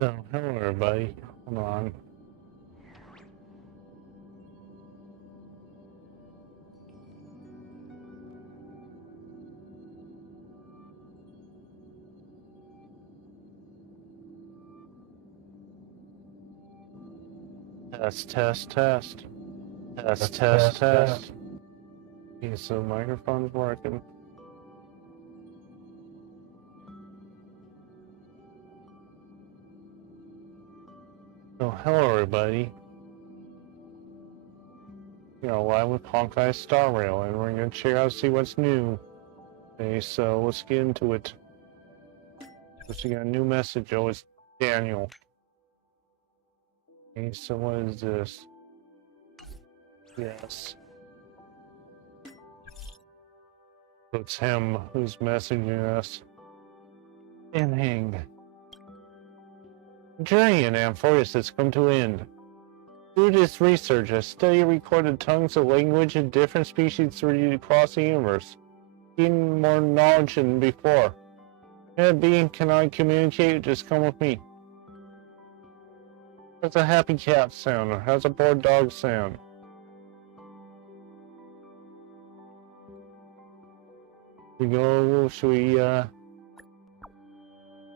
So, hello everybody. Hold on. Test, test, test. Test, test, test. Okay, so microphone's working. So, hello everybody. You know, live with Honkai Star Rail, and we're gonna check out see what's new. Okay, so let's get into it. First, we got a new message. Oh, it's Daniel. Okay, so what is this? Yes. So it's him who's messaging us. And hang. Journey in Amphoris has come to an end. Through this research, I study recorded tongues of language in different species across the universe, gaining more knowledge than before. If a being cannot communicate, just come with me. How's a happy cat sound? Or how's a bored dog sound? Should we,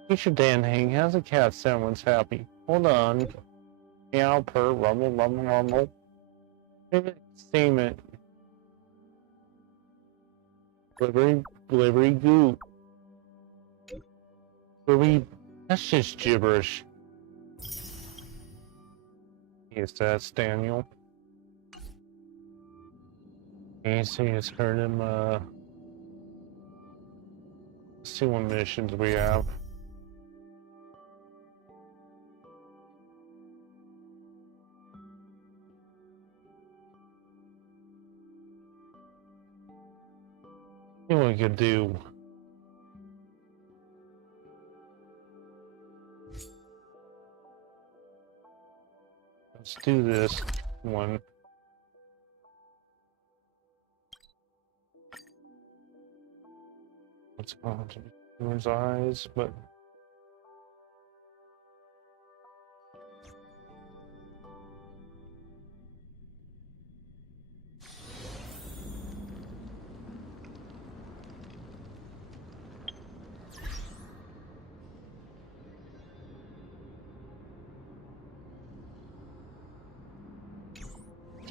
teacher Dan Hang, how's a cat sound when it's happy? Hold on. Meow, purr, rumble, rumble, rumble. Maybe theme it. Glibbery, glibbery, goo. Glibbery, that's just gibberish. Yes, that's Daniel. Okay, so you just heard him, let's see what missions we have. See what we could do. Let's do this one. What's going to his eyes, but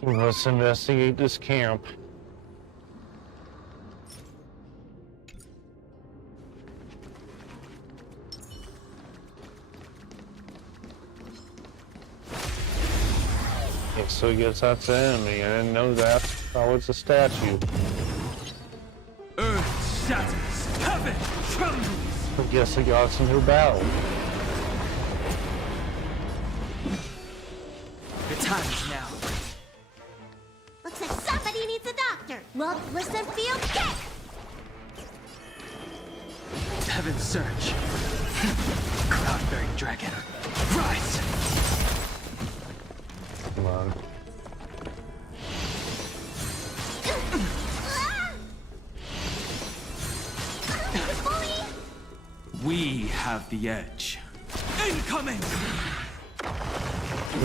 let's investigate this camp. Okay, so he gets that's the enemy. I didn't know that. Oh, it's a statue. Earth shatters, heaven trembles. I guess I got some new battle. The time is now. Looks like somebody needs a doctor. Look, listen, feel, kick! Heaven surge. Cloud-bearing dragon. Rise! Come on. We have the edge. Incoming!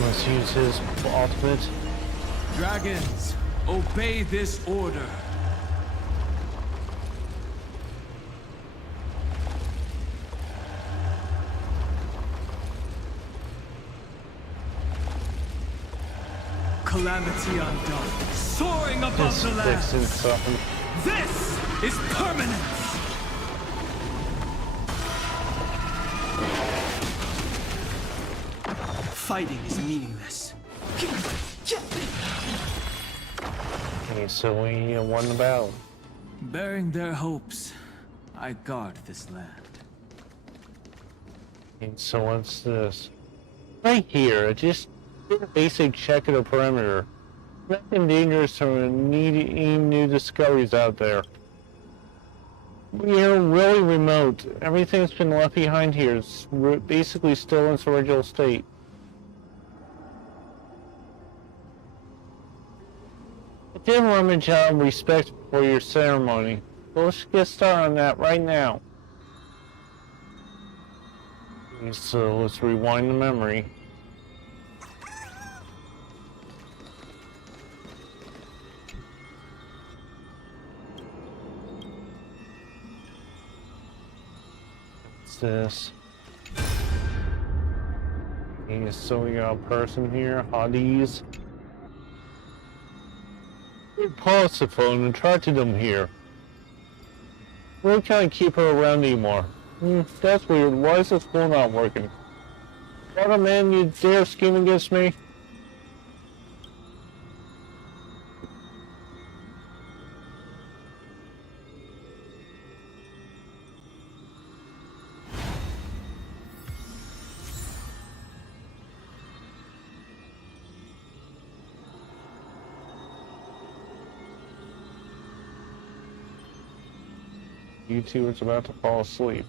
Let's use his ultimate. Dragons, obey this order. Calamity undone, soaring above the land. Something. This is permanence! Fighting is meaningless. Okay, so we won the battle. Bearing their hopes, I guard this land. Okay, so what's this? Right here, just did a basic check of the perimeter. Nothing dangerous or any new discoveries out there. We are really remote. Everything's been left behind here. It's basically still in its original state. I did rummage out of respect for your ceremony. Well, let's get started on that right now. So let's rewind the memory. What's this? Okay, so we got a person here, Hades. We paused the phone and attracted them here. We can't keep her around anymore. That's weird. Why is this phone not working? What a man, you dare scheme against me? YouTuber's about to fall asleep.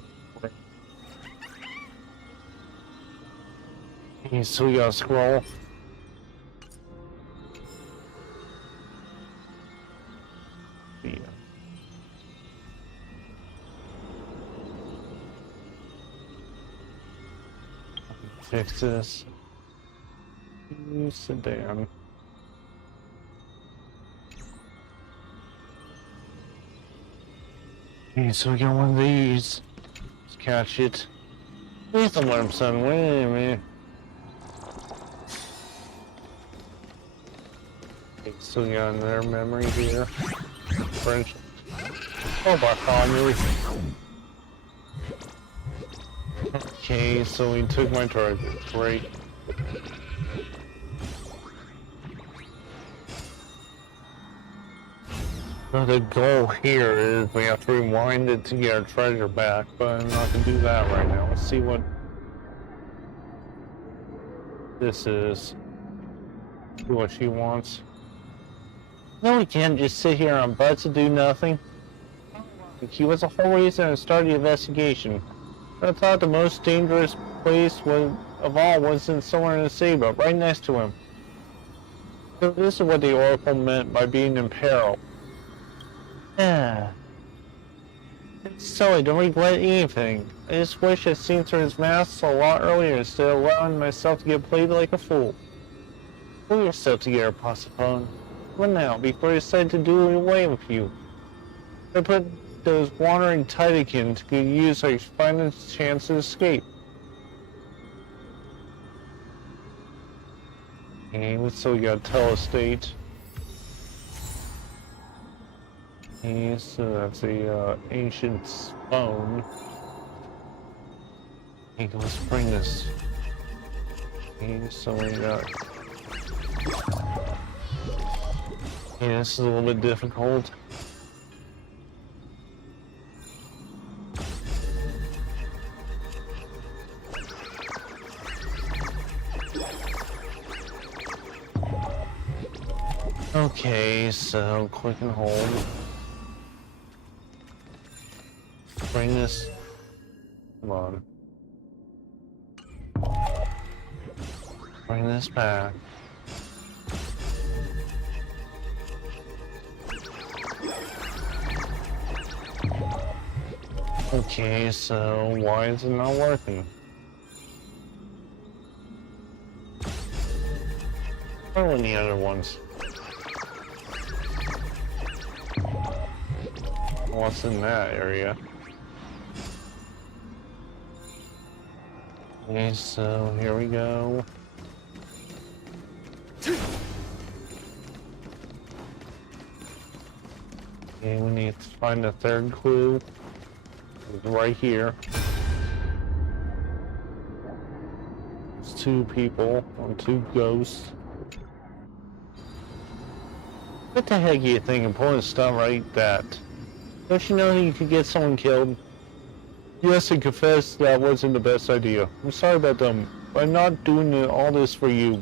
So we gotta scroll. Yeah. Fix this. You sit down. Okay, so we got one of these. Let's catch it. Please don't let him son. Wait a minute. Okay, so we got another memory here. French. Oh my god, okay, so we took my target. Great. So the goal here is we have to rewind it to get our treasure back, but I'm not going to do that right now. Let's see what this is. See what she wants. No, we can't just sit here on butts and do nothing. He was the whole reason I started the investigation. I thought the most dangerous place of all wasn't somewhere in the city, but right next to him. So this is what the Oracle meant by being in peril. Yeah. So I don't regret anything. I just wish I'd seen through his mask a lot earlier instead of allowing myself to get played like a fool. Pull yourself together, Pasapone. What now, before I decide to do away with you? I put those wandering Tidykins to use our finest chance to escape. Okay, so we got Telestate. Okay, so that's a ancient stone. Okay, let's bring this. Okay, so we got. Okay, this is a little bit difficult. Okay, so click and hold. Bring this. Come on. Bring this back. Okay, so why is it not working? Or any other ones? What's in that area? Okay, so here we go. Okay, we need to find the third clue. It's right here. It's two people on two ghosts. What the heck are you thinking, pulling stuff like that? Don't you know you could get someone killed? Yes, I confess that wasn't the best idea. I'm sorry about them, but I'm not doing all this for you.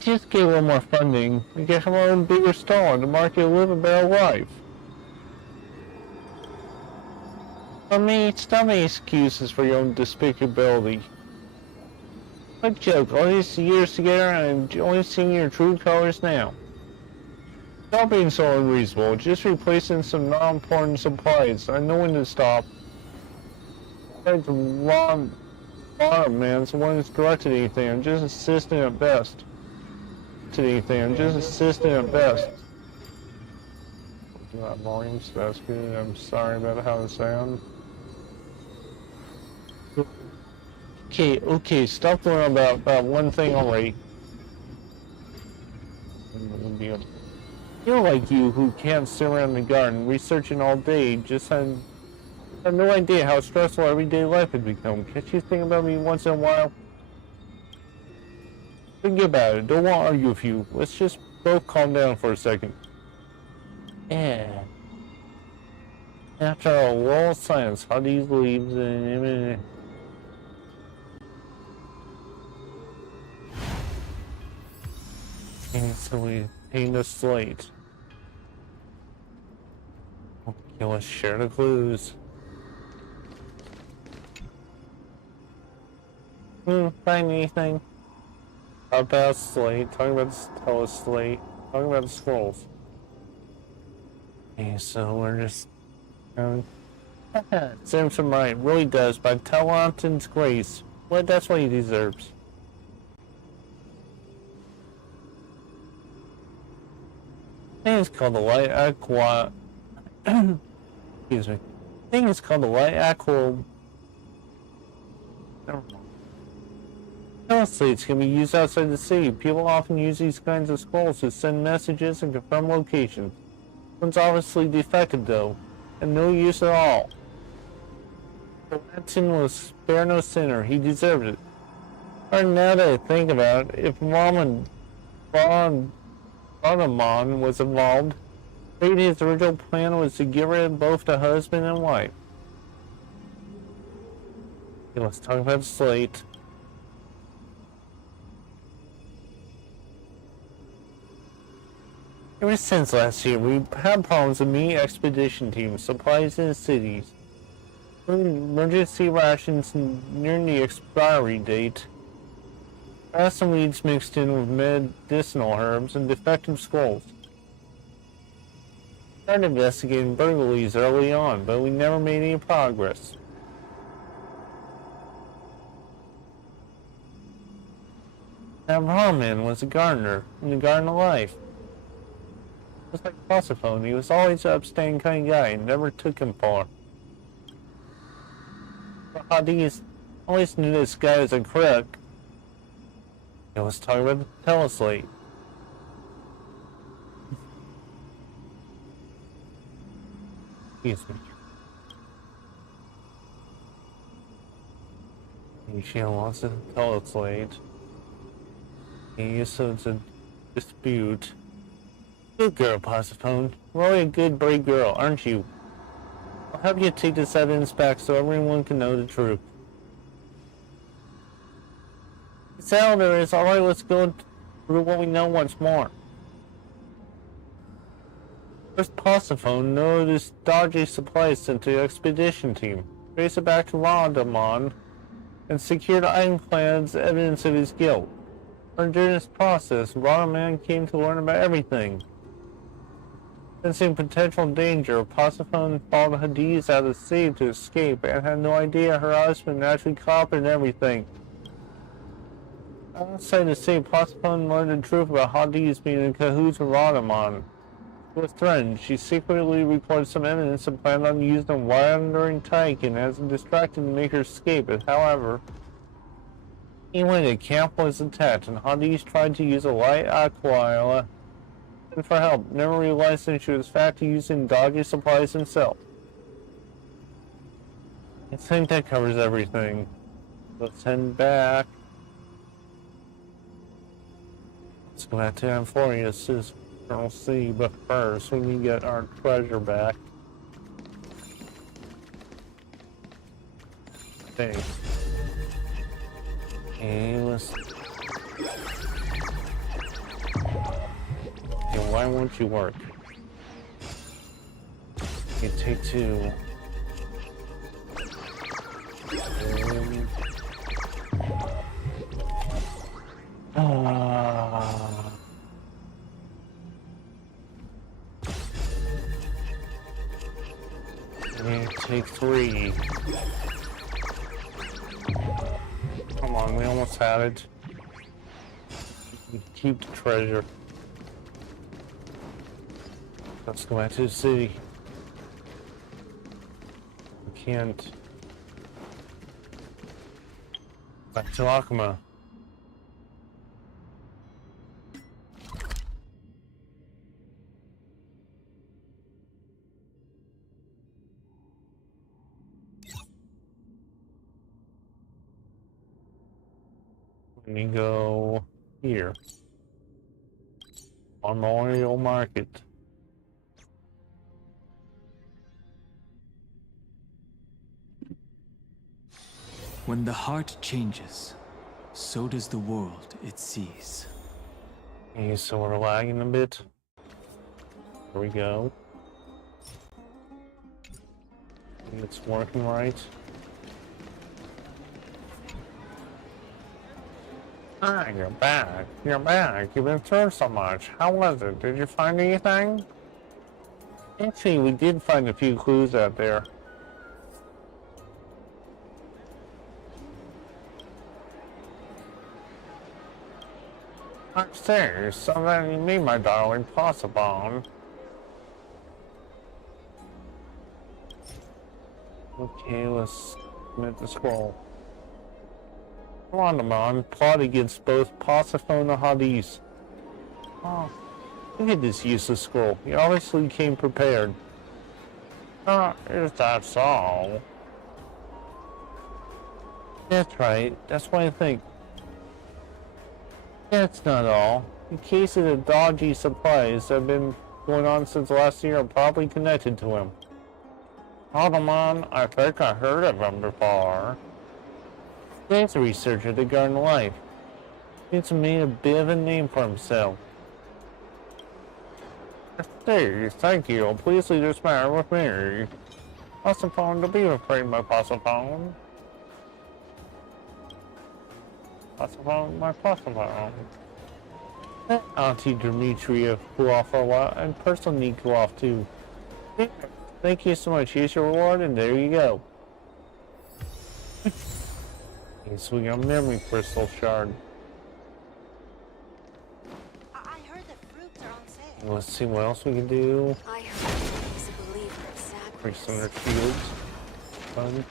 Just get a little more funding and get her own bigger stall to market live a better life. For me, stop any excuses for your own despicability. What joke, all these years together and I'm only seeing your true colors now. Stop being so unreasonable, just replacing some non-important supplies. I know when to stop. Besides bottom, man, so one who's directed anything. I'm just assisting at best. I'm just assisting at best. Not volumes, that's good. I'm sorry about how it sounds. Okay, stop going about one thing already. You're like you who can't sit around the garden researching all day, just have no idea how stressful everyday life has become. Can't you think about me once in a while? Think about it, don't want to argue with you. Let's just both calm down for a second. Yeah. After all, we're all science. How do these leaves and so we paint a slate. Okay, let's share the clues. Find anything? About slate, talking about the teleslate, talking about the scrolls. Okay, so we're just Samson Might really does by Talanton's grace. Well, that's what he deserves. I think it's called the light aqua. Excuse me. I think it's called the light aqua. Never mind. Teleslates can be used outside the city. People often use these kinds of scrolls to send messages and confirm locations. One's obviously defective though, and no use at all. Latin was spare no sinner. He deserved it. Or now that I think about it, if Raman was involved, maybe his original plan was to get rid of both the husband and wife. Okay, let's talk about the slate. Ever since last year, we've had problems with many expedition teams, supplies in the cities, emergency rations nearing the expiry date, some weeds mixed in with medicinal herbs, and defective scrolls. We started investigating burglaries early on, but we never made any progress. That Rahman was a gardener in the Garden of Life. Just like Prosophone, he was always an upstanding kind of guy and never took him far. But Hades always knew this guy was a crook. He was talking about the teleslate. Excuse me. She wants to teleslate. So it's a dispute. Good girl, Prosophone. Really a good, brave girl, aren't you? I'll help you take this evidence back so everyone can know the truth. It's all there is. Alright, let's go through what we know once more. First, Prosophone noticed dodgy supplies sent to the expedition team. Trace it back to Rondamon and secured ironclad's evidence of his guilt. And during this process, Rondamon came to learn about everything. Sensing potential danger, Prosophone followed Hades out of the sea to escape and had no idea her husband actually copied everything. Outside the sea, Prosophone learned the truth about Hades being in cahoots with Rondamon. She was threatened. She secretly recorded some evidence and planned on using a wandering Titan as a distraction to make her escape. However, anyway, the camp was attacked and Hades tried to use a light aquila for help, never realizing she was in fact using dodgy supplies himself. I think that covers everything. Let's head back. Let's go back to Amphorius' Colonel C, but first we need to get our treasure back. Okay. Okay, let's... Okay, why won't you work? Okay, take two. Okay, take three. Come on, we almost had it. Keep the treasure. Let's go back to the city. We can't. Back to Akuma. We go here. On Memorial Market. When the heart changes, so does the world it sees. Okay, so we're lagging a bit. There we go. And it's working right. Ah, you're back. You're back. You've been through so much. How was it? Did you find anything? Actually, we did find a few clues out there. Upstairs, so that you mean, my darling, possible. Okay, let's submit the scroll. Come on, Amon. Plot against both Pasiphae and Hades. Oh, look at this useless scroll. He obviously came prepared. Is that so? That's right. That's what I think. That's not all. The cases of dodgy supplies that have been going on since last year are probably connected to him. Hold on, I think I heard of him before. He's a researcher at the Garden of Life. He's made a bit of a name for himself. Steve, thank you. Please leave this matter with me. Pasiphae, don't be afraid, my Pasiphae. Pasiphae, my Pasiphae. Let Auntie Demetria cool off for a while, and personally need to cool off too. Thank you so much. Here's your reward, and there you go. Okay, so we got a memory crystal shard. I heard the fruits are on sale. Let's see what else we can do. I heard he's a believer in Increase some of sacrifice. their shields. Fun.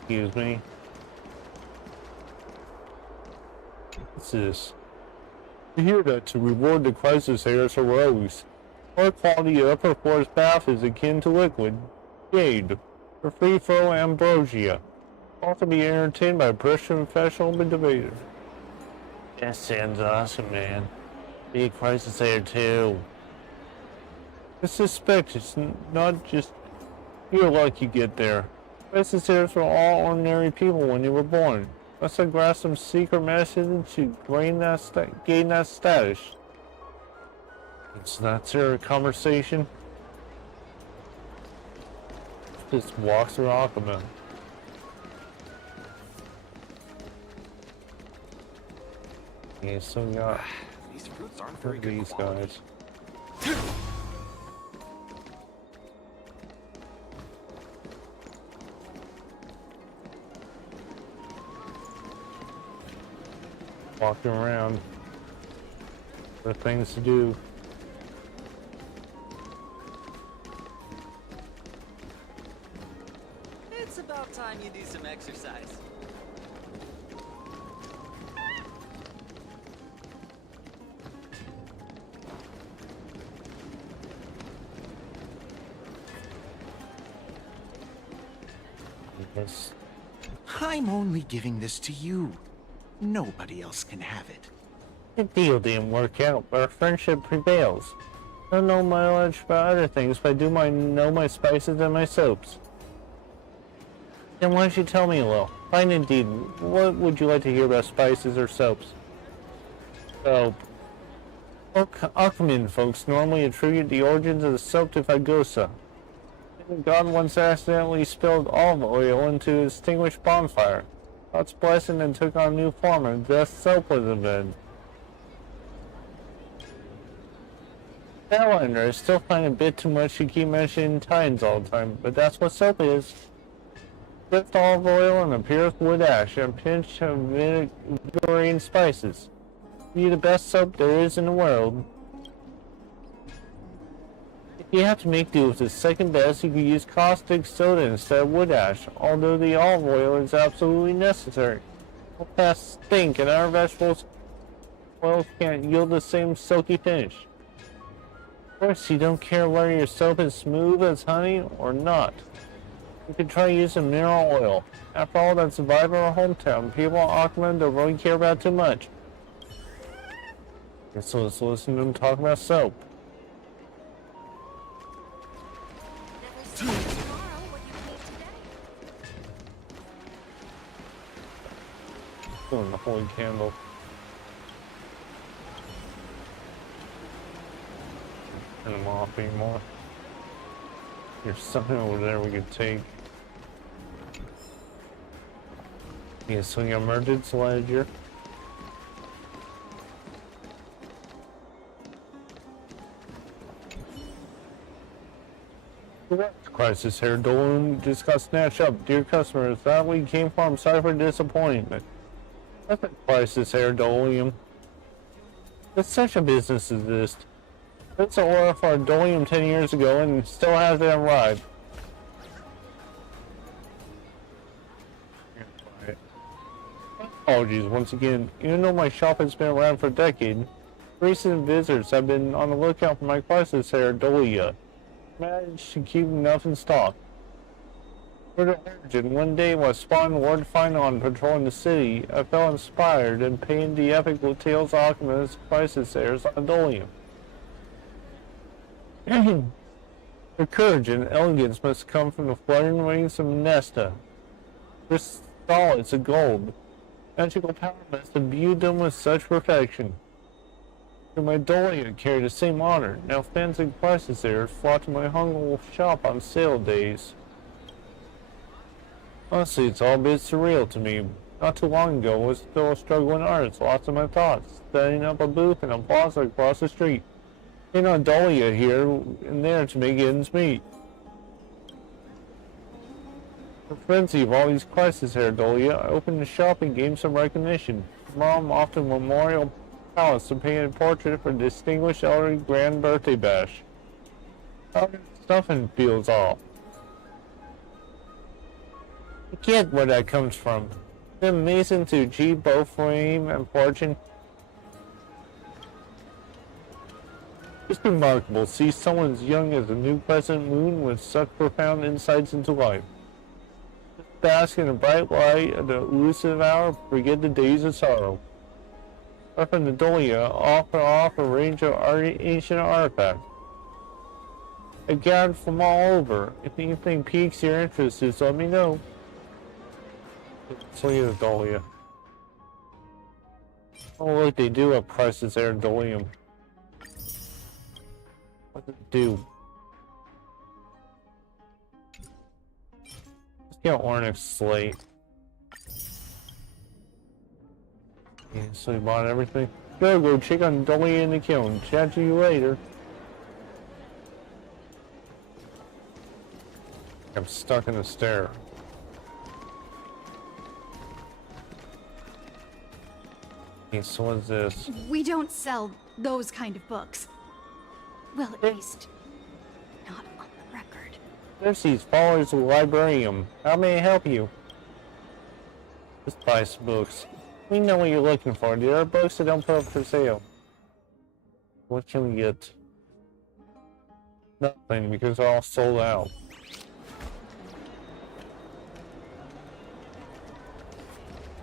Excuse me. What's this? We hear that to reward the crisis heirs arose. High quality upper force bath is akin to liquid jade for free flow ambrosia. Also be entertained by professional debater. That sounds awesome, man. Be a crisis heir too. I suspect it's not just your luck you get there. Crisis heirs were all ordinary people when you were born. Must have grasped some secret message to gain that status. So that's our conversation. Just walks through Akuma. Okay, so we got These fruits aren't very good these quality. guys. Walking around. There are things to do. It's about time you do some exercise. Yes. I'm only giving this to you. Nobody else can have it. The deal didn't work out, but our friendship prevails. I don't know much about other things, but I do know my spices and my soaps. Then why don't you tell me a little? Fine indeed. What would you like to hear about spices or soaps? Soap. Akuman folks normally attribute the origins of the soap to Fagosa. The god once accidentally spilled olive oil into a extinguished bonfire. God's blessing and took on a new form, and thus soap was invented. I still find a bit too much to keep mentioning Titans all the time, but that's what soap is. Just olive oil and a pure wood ash and a pinch of vinegary and spices. Be the best soap there is in the world. If you have to make do with the second best, you could use caustic soda instead of wood ash, although the olive oil is absolutely necessary. It'll pass stink, and our vegetables oils can't yield the same silky finish. Of course, you don't care whether your soap is smooth as honey or not. You could try using mineral oil. After all, that's the vibe of our hometown. People in Aquaman don't really care about too much. So let's listen to them talk about soap. Never say tomorrow what you need today. Doing the holy candle. Turn them off anymore. There's something over there we could take. Yeah, so you emergence ledger. Crisis here, Dolan just got snatched up. Dear customers, that we came from. Sorry for disappointment. That's a crisis here, Dolium. It's such a business as this. It's an order for Dolium 10 years ago and still hasn't arrived. Apologies once again. Even though my shop has been around for a decade, recent visitors have been on the lookout for my crisis here, Dolia. Managed to keep enough in stock. For the origin, one day while spotting Lord Finon patrolling the city, I felt inspired and penned the epic Tales of Alchemist crisis airs on Dolium. Her courage and elegance must come from the fluttering wings of Nesta. Her solids of gold. Magical power must have imbued them with such perfection. And my Dolia carried the same honor. Now fans and prices there flock to my humble shop on sale days. Honestly, it's all a bit surreal to me. Not too long ago, I was still a struggling artist, lost in my thoughts, setting up a booth in a plaza across the street. You know, Dolia here and there to make ends meet. The frenzy of all these crises here, Dolia, I opened the shop and gained some recognition. Tomorrow I'm off to Memorial Palace to paint a portrait for distinguished elderly grand birthday bash. How did stuffing feels off? I get where that comes from. It's amazing to achieve both fame and fortune. It's remarkable to see someone as young as the new President Moon with such profound insights into life. Just bask in the bright light of the elusive hour, forget the days of sorrow. Up in the Dolia, off a range of ancient artifacts. I gathered from all over. If anything piques your interest, just let me know. Let's look at the Dolia. Oh look, they do have prices there in Dolium. What does it do? Let's get Ornix Slate. Yeah, so we bought everything. Go check on Dolia in the kiln. Chat to you later. I'm stuck in the stair. Okay, so what's this? We don't sell those kind of books. Well, at least, not on the record. There's these followers of the librarium. How may I help you? Just buy some books. We know what you're looking for. There are books that don't put up for sale. What can we get? Nothing, because they're all sold out.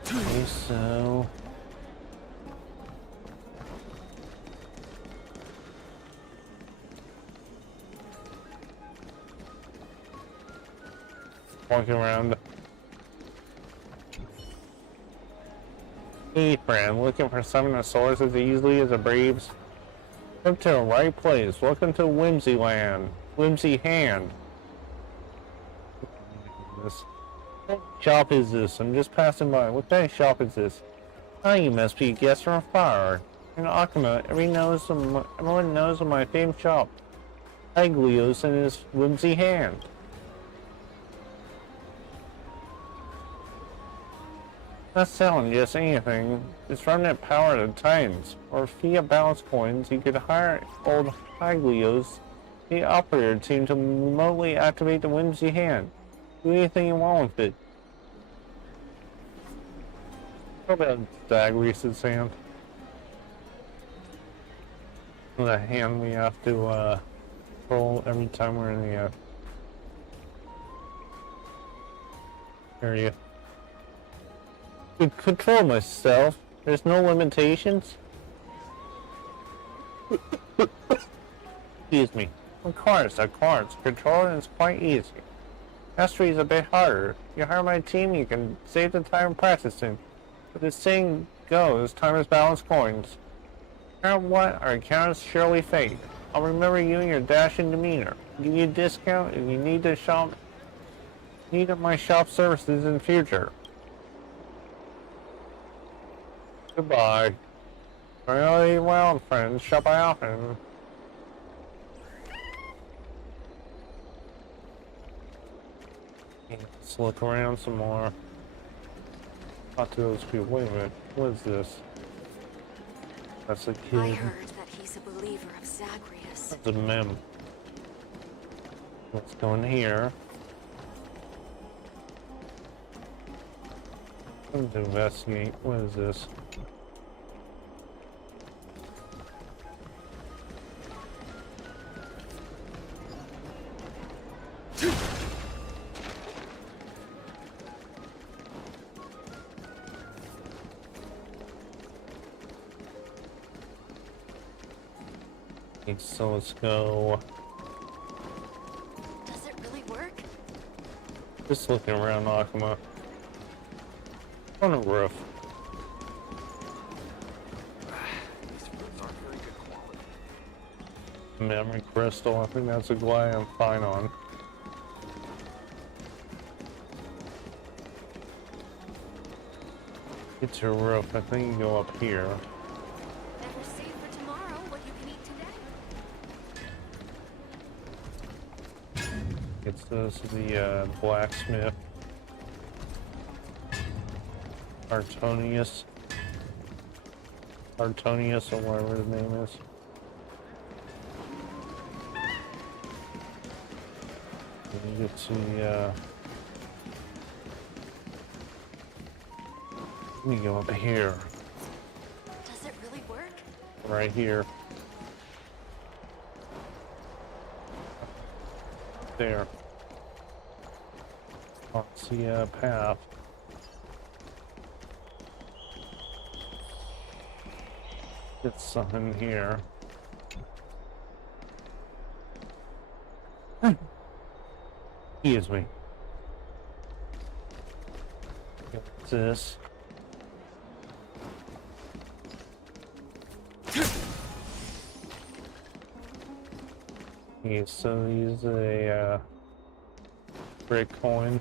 Okay, so... walking around. Hey friend, looking for something that soars as easily as a breeze? Come to the right place. Welcome to Whimsy Land. Whimsy Hand. What shop is this? I'm just passing by. What kind of shop is this? Oh, you must be a guest from afar. In Akuma, everyone knows of my famed shop. Aglios and his Whimsy Hand. Not selling just anything. It's running at power to the Titans. Or via balance coins, you could hire old Hyglios, the operator team, to remotely activate the Whimsy hand. Do anything you want with it. What about Zagreus' hand? The hand we have to roll every time we're in the area. To control myself. There's no limitations. Excuse me. Of course. Controlling is quite easy. Mastery is a bit harder. You hire my team, you can save the time practicing. But the saying goes, time is balance coins. No matter what, our encounters surely fade. I'll remember you and your dashing demeanor. Give you a discount if you need my shop services in the future. Goodbye. Farewell, well, friends. Shop I often. Let's look around some more. Talk to those people. Wait a minute. What is this? That's a kid. I heard that he's a believer of Zagreus. That's a mem. Let's go in here. Let's investigate. What is this? Okay, so let's go. Does it really work? Just looking around Nakama. On the roof. These rooms aren't very good quality. Memory crystal. I think that's a glide I'm fine on. Get to a roof. I think you go up here. Never save for tomorrow what you can eat today. It's this the blacksmith. Artonius, or whatever his name is. And you get to let me go up here. Does it really work? Right here. There. Oh, see a path. Get something here. Excuse me. What's this? Okay, so use a brick coin.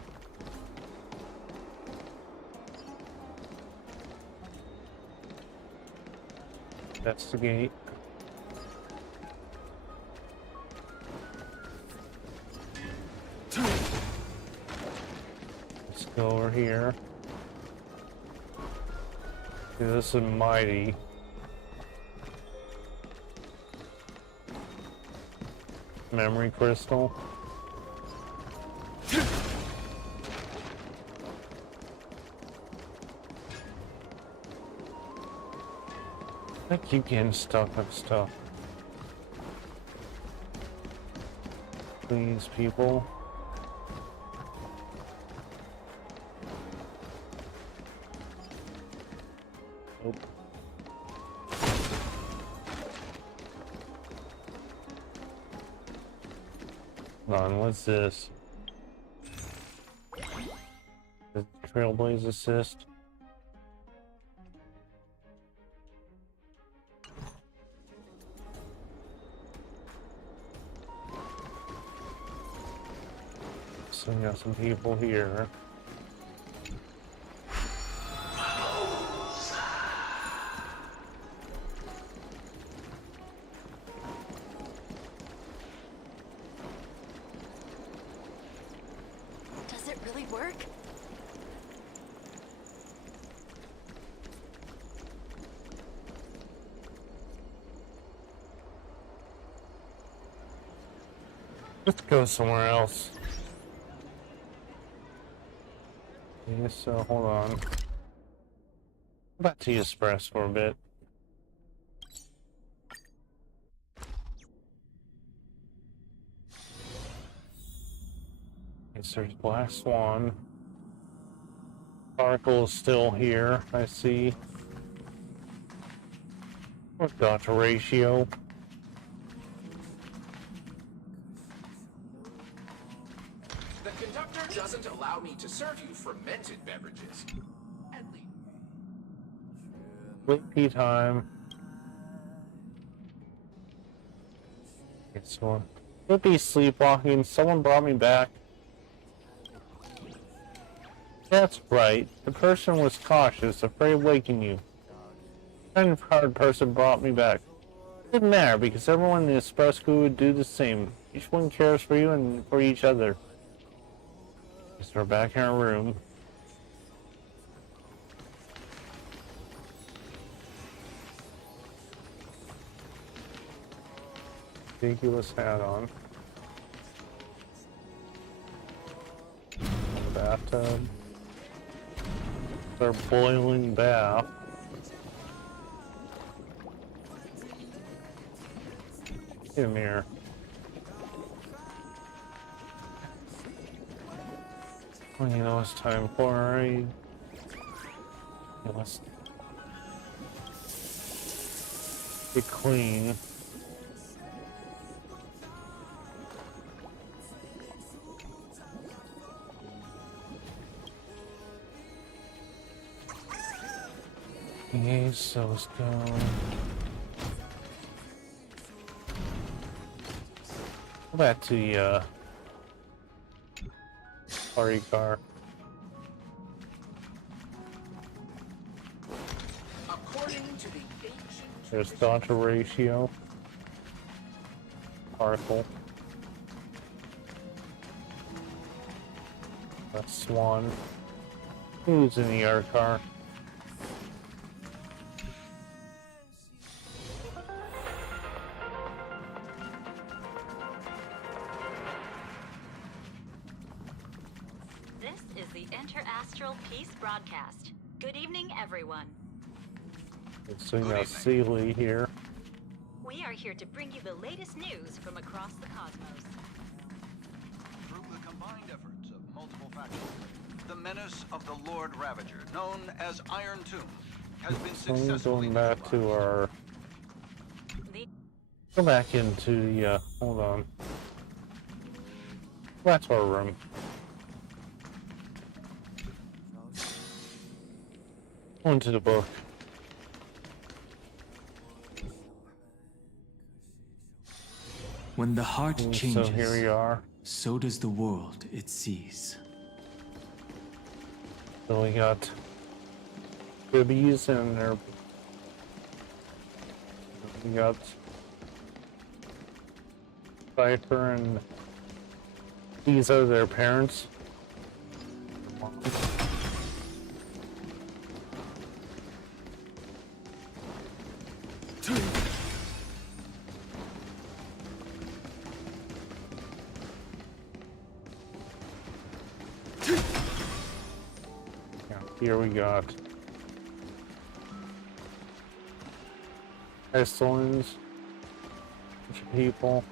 That's the gate. Let's go over here. Okay, this is mighty. Memory crystal. I keep getting stuck with stuff. Please, people. Nope. Hold on, what's this? The Trailblaze Assist. So we got some people here. Does it really work? Let's go somewhere else. Yeah, so hold on. Back to Express for a bit. Yes, there's Black Swan. Sparkle is still here, I see. What's Dr. Ratio? The conductor doesn't allow me to serve you fermented beverages. At least. Sleepy time. It's one. Could be sleepwalking. Someone brought me back. That's right. The person was cautious, afraid of waking you. The kind of hard person brought me back. It didn't matter because everyone in the Express crew would do the same. Each one cares for you and for each other. Guess we're back in our room. Ridiculous hat on. Bathtub. Their boiling bath. Come here. Well, you know it's time for a... Let's get clean. Okay, so let's go. Go back to the party car. According to the ancient There's Dr. Ratio. Particle. That's Swan. Who's in the air car? This is the Interastral Peace Broadcast. Good evening, everyone. So you got Sealy here. We are here to bring you the latest news from across the cosmos. Through the combined efforts of multiple factions, the menace of the Lord Ravager, known as Iron Tomb, has been So successfully going back to our... Go back into the, hold on. That's our room. Onto the book. When the heart And changes, so here we are. so does the world it sees. So we got Gibbies and their... We got Cypher and these are their parents. Here we got Pestilence, bunch of people.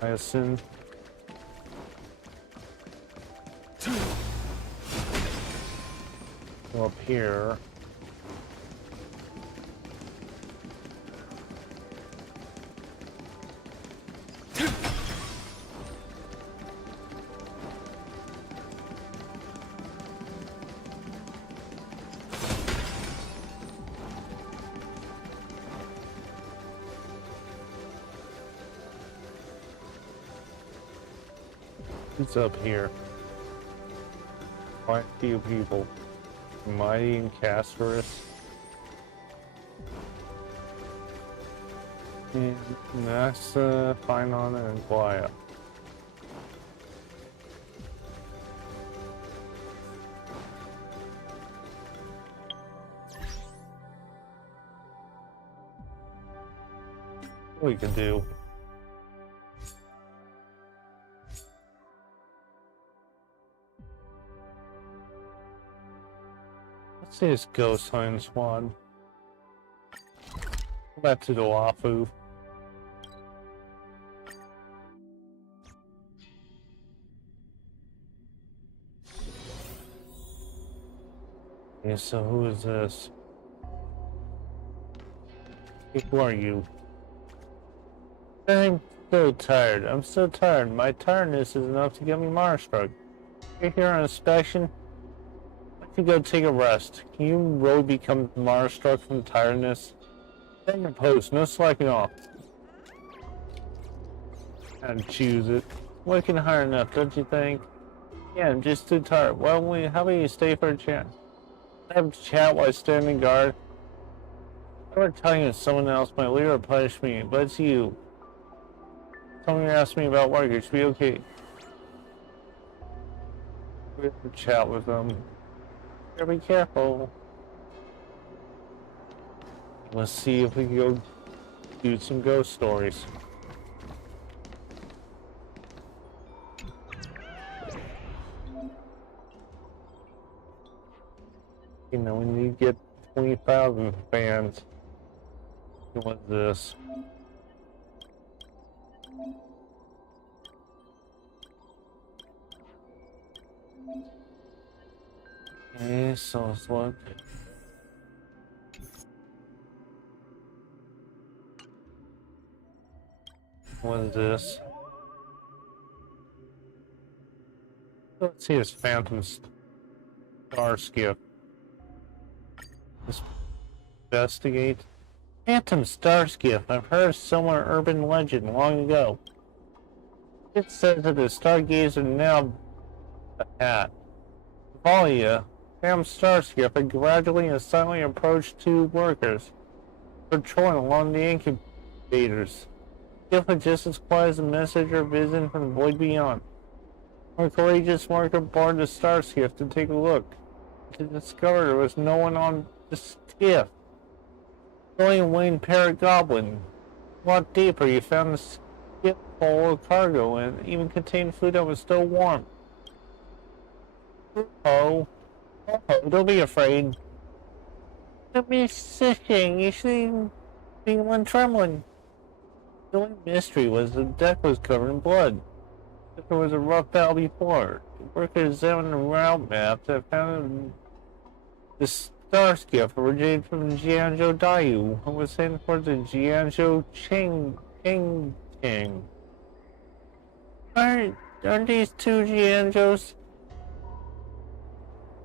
Hyacinth. Go up here. What's up here? Quite a few people. Mighty and Casperus. And that's Finon and Glaya. we can do. Let's see this ghost hunting squad. Go back to the Wafu. Okay, so who is this? Who are you? I'm so tired. I'm so tired. My tiredness is enough to get me Marstruck. You're here on inspection. Why don't you go take a rest? Can you really become Marstruck from tiredness? Send your post. No slacking off. I'd choose it. Working hard enough, don't you think? Yeah, I'm just too tired. Well, how about you stay for a chat? Have a chat while standing guard. I were telling you someone else my leader punished me, but it's you. Someone asked me about work, it should be okay. We have to chat with them. Gotta be careful. Let's see if we can go do some ghost stories. You know, when you get 20,000 fans, what's this? Okay, so let's look. What is this? Let's see this Phantom Star Skip. Let's investigate. Phantom Star Skip. I've heard of somewhere urban legend long ago. It says that the Stargazer now a hat. Valia, Phantom Star Skip had gradually and silently approached two workers patrolling along the incubators. Skip was just as quiet as a messenger vision from the void beyond. A courageous worker boarded the Star Skip to take a look. To discover there was no one on the skiff. Only a winged parrot goblin. Walked deeper, you found the skip full of cargo and even contained food that was still warm. Oh, don't be afraid. Don't be sishing. You shouldn't be one trembling. The only mystery was the deck was covered in blood. If there was a rough battle before, the workers examined the route map that found the Star Skip originated from Jianzhou Dayu and was sent towards the Jianzhou Ching. Aren't these two Jianzhous?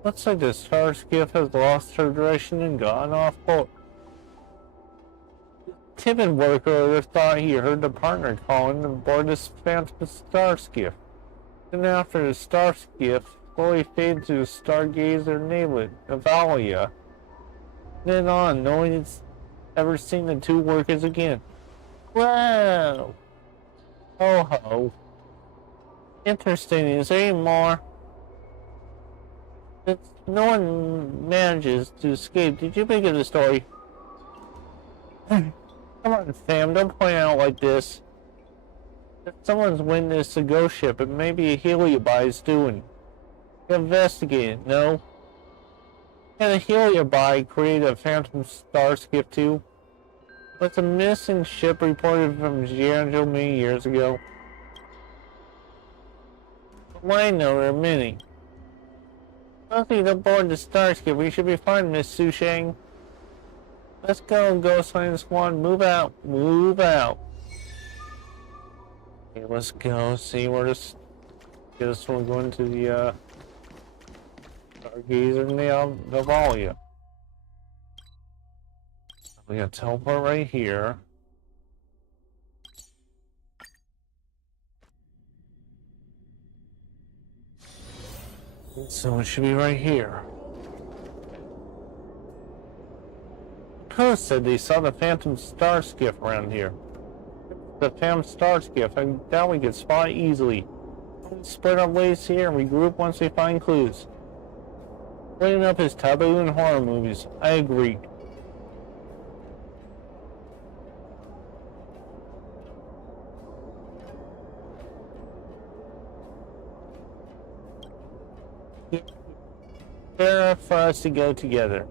Looks like the Star Skip has lost her direction and gone off course. Timid worker would have thought he heard the partner calling aboard the Phantom Star Skip. Then after the Star Skip slowly faded to the Stargazer namelet, Avalia. Then on, no one's ever seen the two workers again. Wow! Ho ho. Interesting, is there any more? If no one manages to escape, did you make it a story? Come on, Sam, don't point out like this. If someone's witnessed a ghost ship, it may be a Heliobi is doing. Investigate it, no? Can a Heliobi create a Phantom Star Skip too? What's a missing ship reported from Jianzhou many years ago? Well, I know there are many. Nothing aboard the Star Skip, we should be fine, Miss Su Shang. Let's go, Ghost Hunting Squad. Move out. Move out. Okay, let's go see where this... Guess we're going to the, Stargazer and the Valia. We got teleport right here. So it should be right here. Post said they saw the Phantom Star Skiff around here. The Phantom Star Skiff, I doubt we could spot it easily. We'll spread our ways here and regroup once we find clues. Splitting up is taboo in horror movies. I agree. Better for us to go together.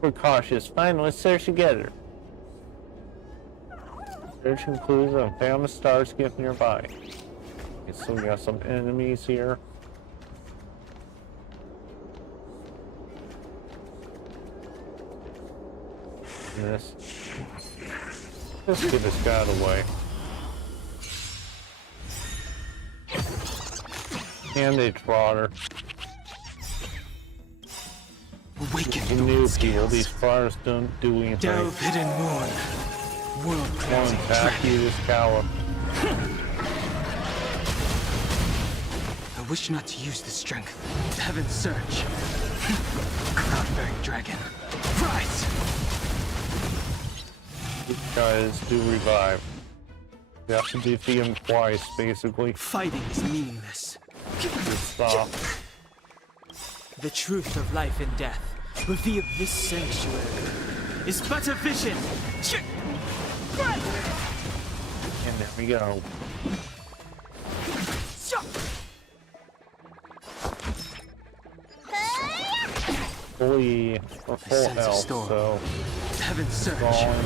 We're cautious. Fine, let's search together. Searching clues on found a star skip nearby. Okay, so we got some enemies here. Let's get this guy out of the way. And a trotter. Awaken You the knew wind people, scales. these fires don't do anything. Delve hidden moon. World One cleansing tap dragon. you this coward. I wish not to use this strength. Heaven surge. Cloud-bearing dragon. Rise! These guys do revive. You have to defeat him twice, basically. Fighting is meaningless. Just stop. The truth of life and death, revealed this sanctuary, is but a vision. And there we go. Fully or full sense of health, storm. so Heaven surge. gone.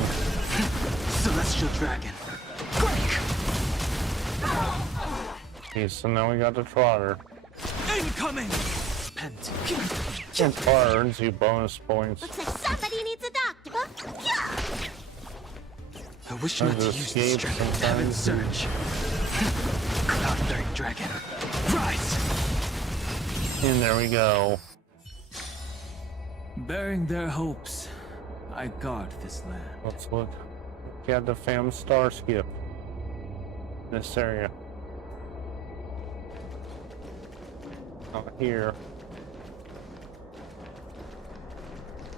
Celestial dragon. Quake! Okay, so now we got the trotter. Incoming! Pent. And trotter earns you bonus points. Looks like somebody needs a doctor. Yeah. I wish Trying not to to use this escape strength. Heaven sometimes. surge. Cloud-bearing dragon. Rise! And there we go. Bearing their hopes, I guard this land. Let's look. We got the fam star skip. This area. Out here.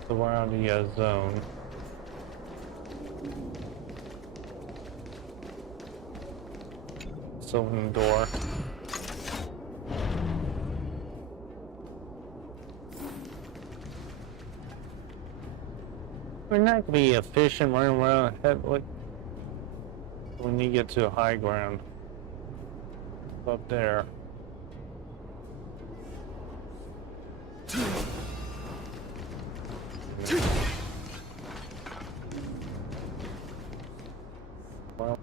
Around the zone. Let's open the door. We're not gonna be efficient running around head like when you get to high ground. Up there. Well.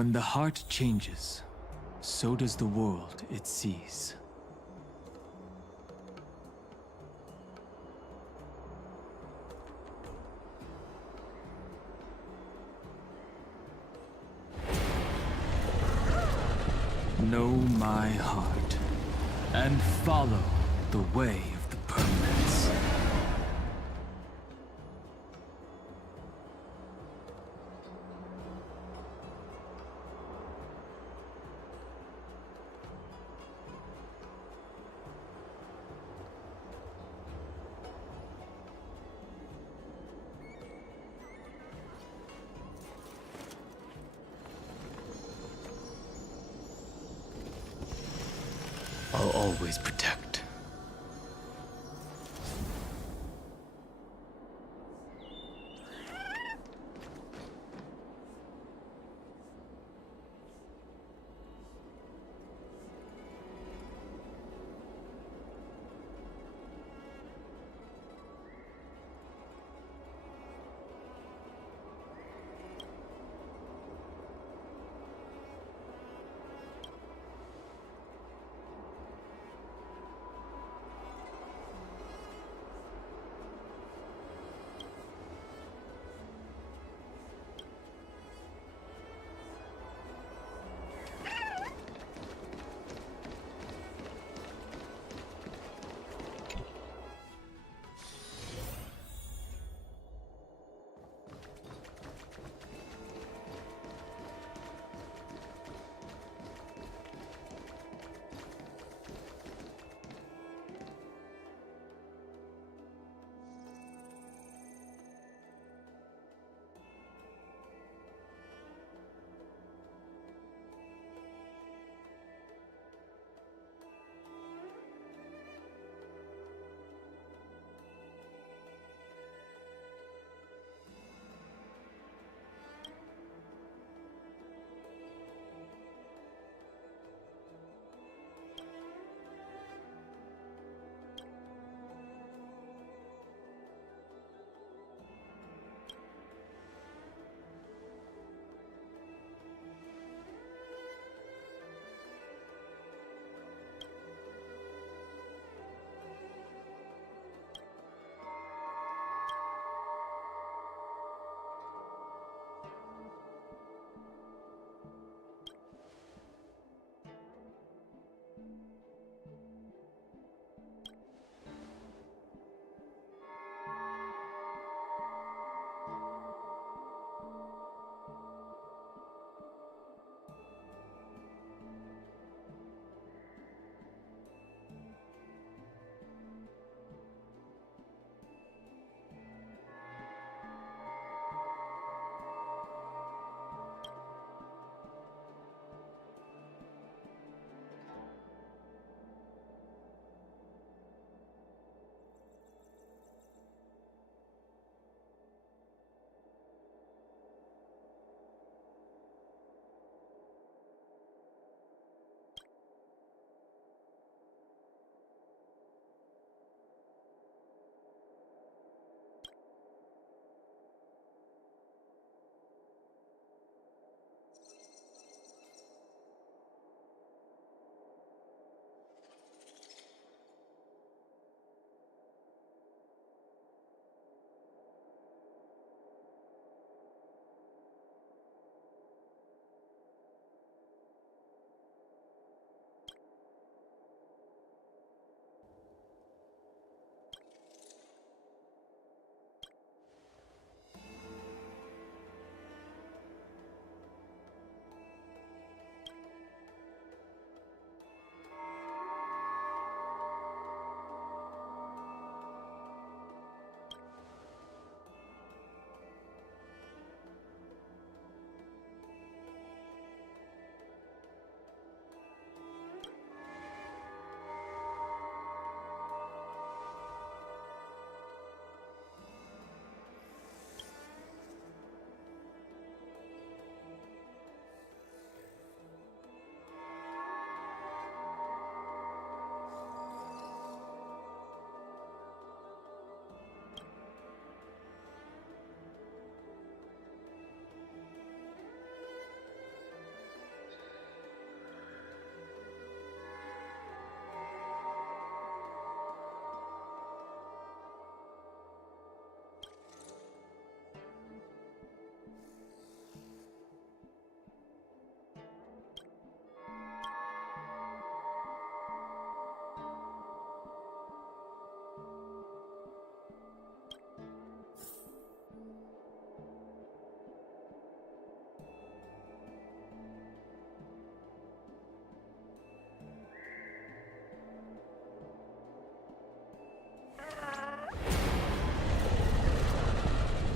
When the heart changes, so does the world it sees. Know my heart, and follow the way of the permanence. I'll always protect.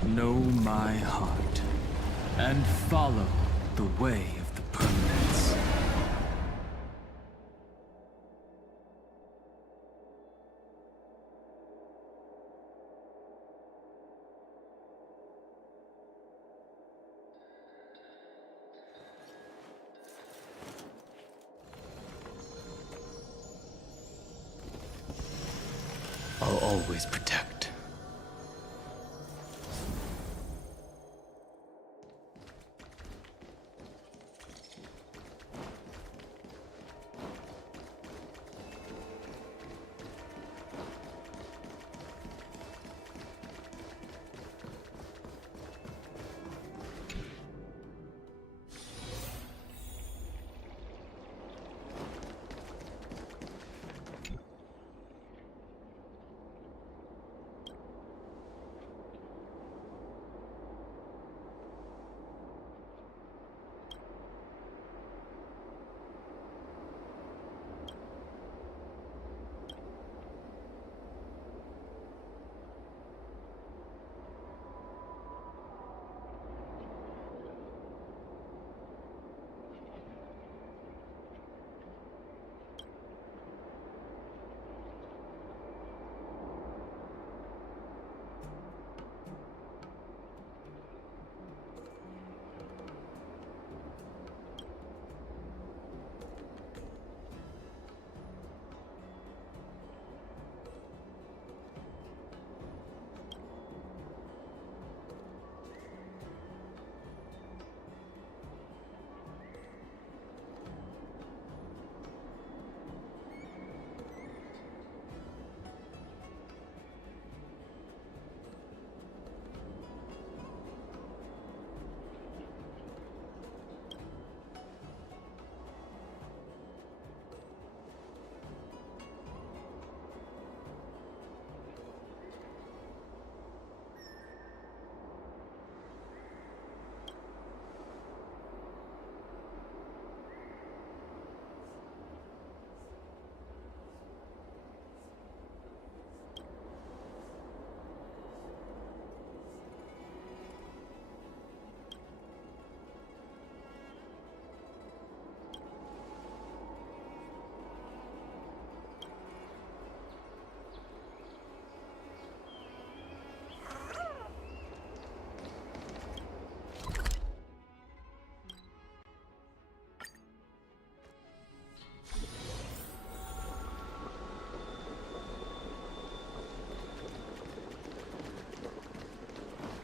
Know my heart, and follow the way of the permanence. I'll always protect.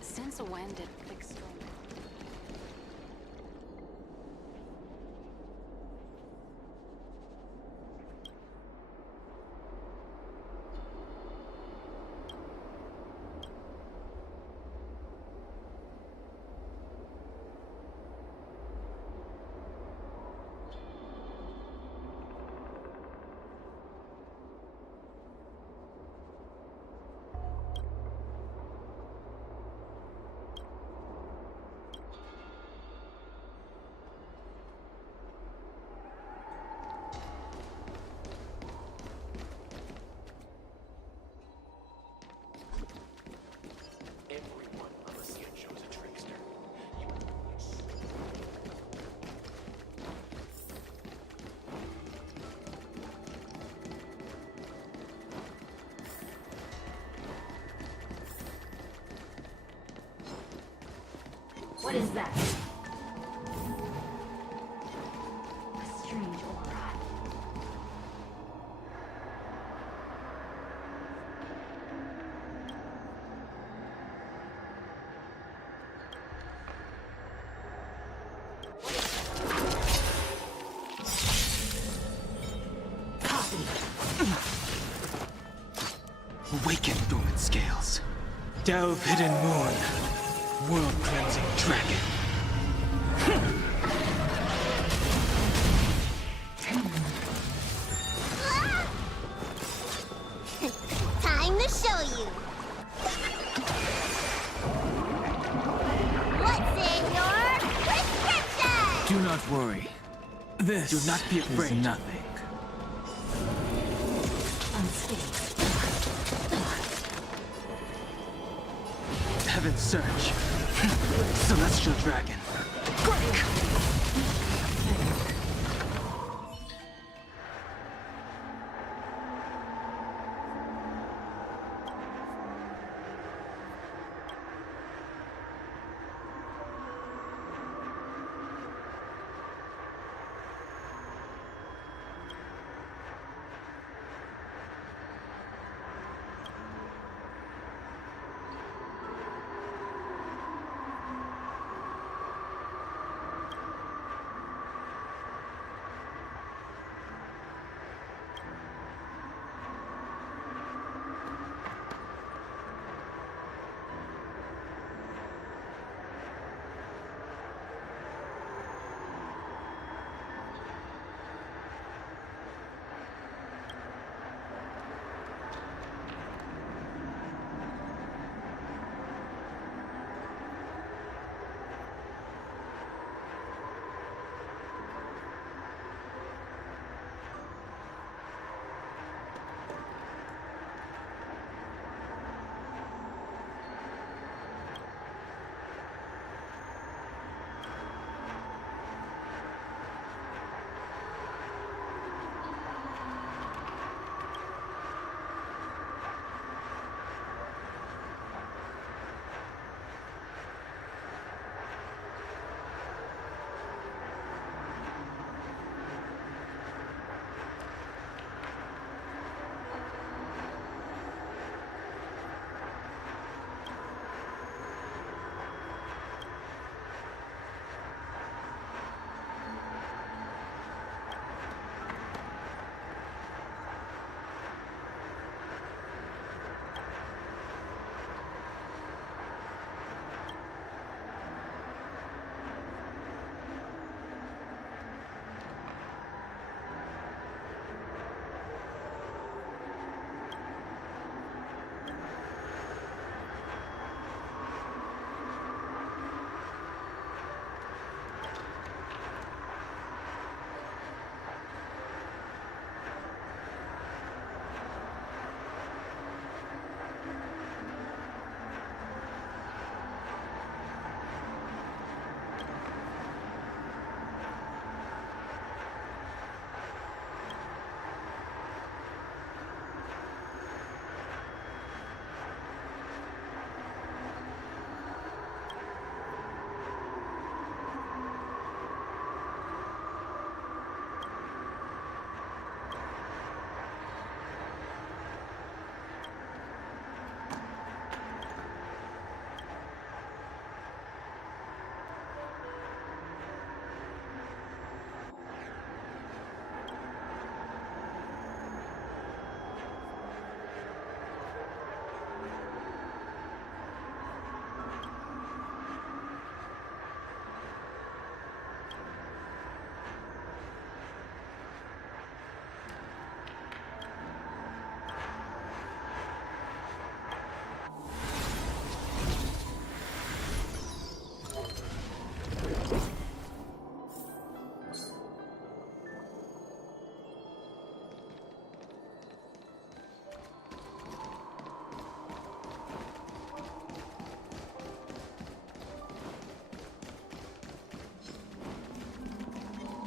Since when did Big Storm... Everyone on the skit show is a trickster. What is that? A strange aura. Awaken dormant scales. Delve hidden moon. World cleansing dragon. Time to show you. What's in your prescription? Do not worry. This Do not be afraid. Is nothing. Unscathed. Heaven's Surge. Celestial Dragon. Break!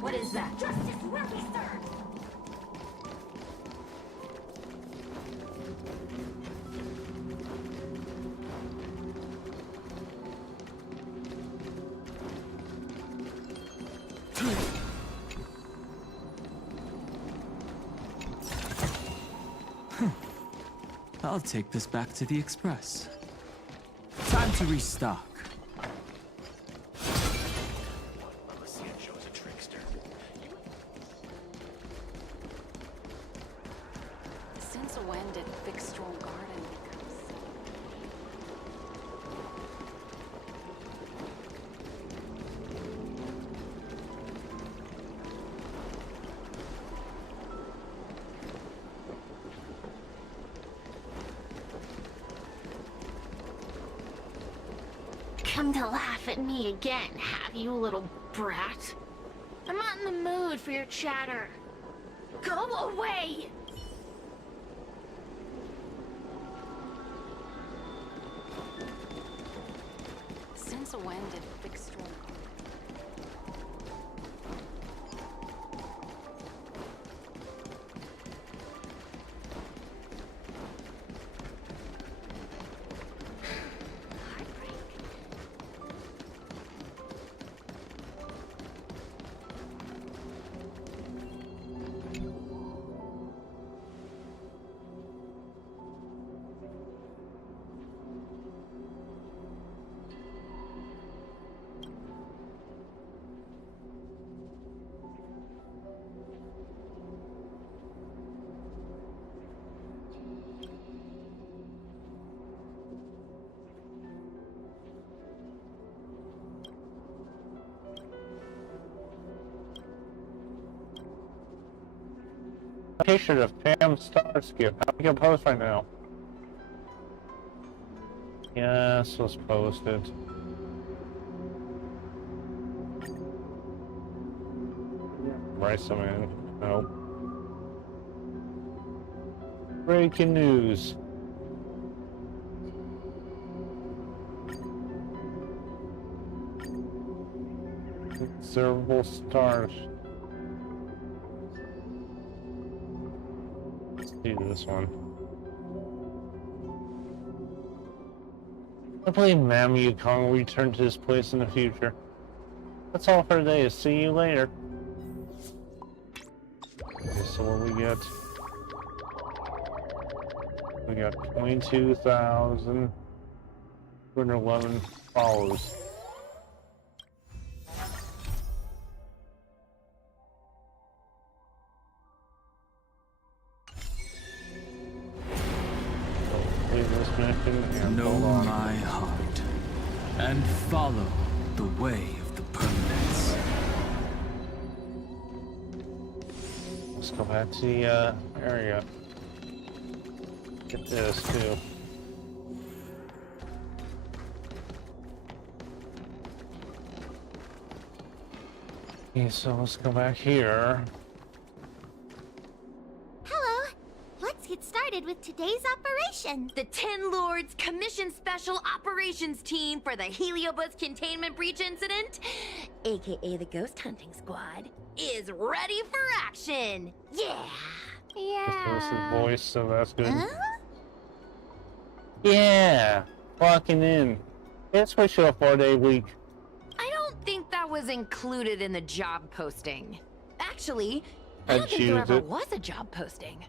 What is that? Justice will be served! I'll take this back to the Express. Time to restock. Since when did Big Stroll Garden become so... Come to laugh at me again, have you, little brat? I'm not in the mood for your chatter. Go away! when did fixed storm garden? T-shirt of Pam Starsky. How we can post right now? Yes, let's post it. Write some in. Nope. Breaking news. Observable stars. Let's do this one. I believe Mammy Kong will return to this place in the future. That's all for today. See you later. Okay, so what we get? We got 22,211 follows. Know my heart and follow the way of the permanence. Let's go back to the area. Get this too. Okay, so let's go back here. Let's get started with today's operation. The Ten Lords Commission Special Operations Team for the Heliobus Containment Breach Incident, aka the Ghost Hunting Squad, is ready for action. Yeah. That's his voice, so that's good. Huh? Yeah, clocking in. Let's switch to a 4-day week. I don't think that was included in the job posting. Actually, I I'd don't think there choose ever it. was a job posting.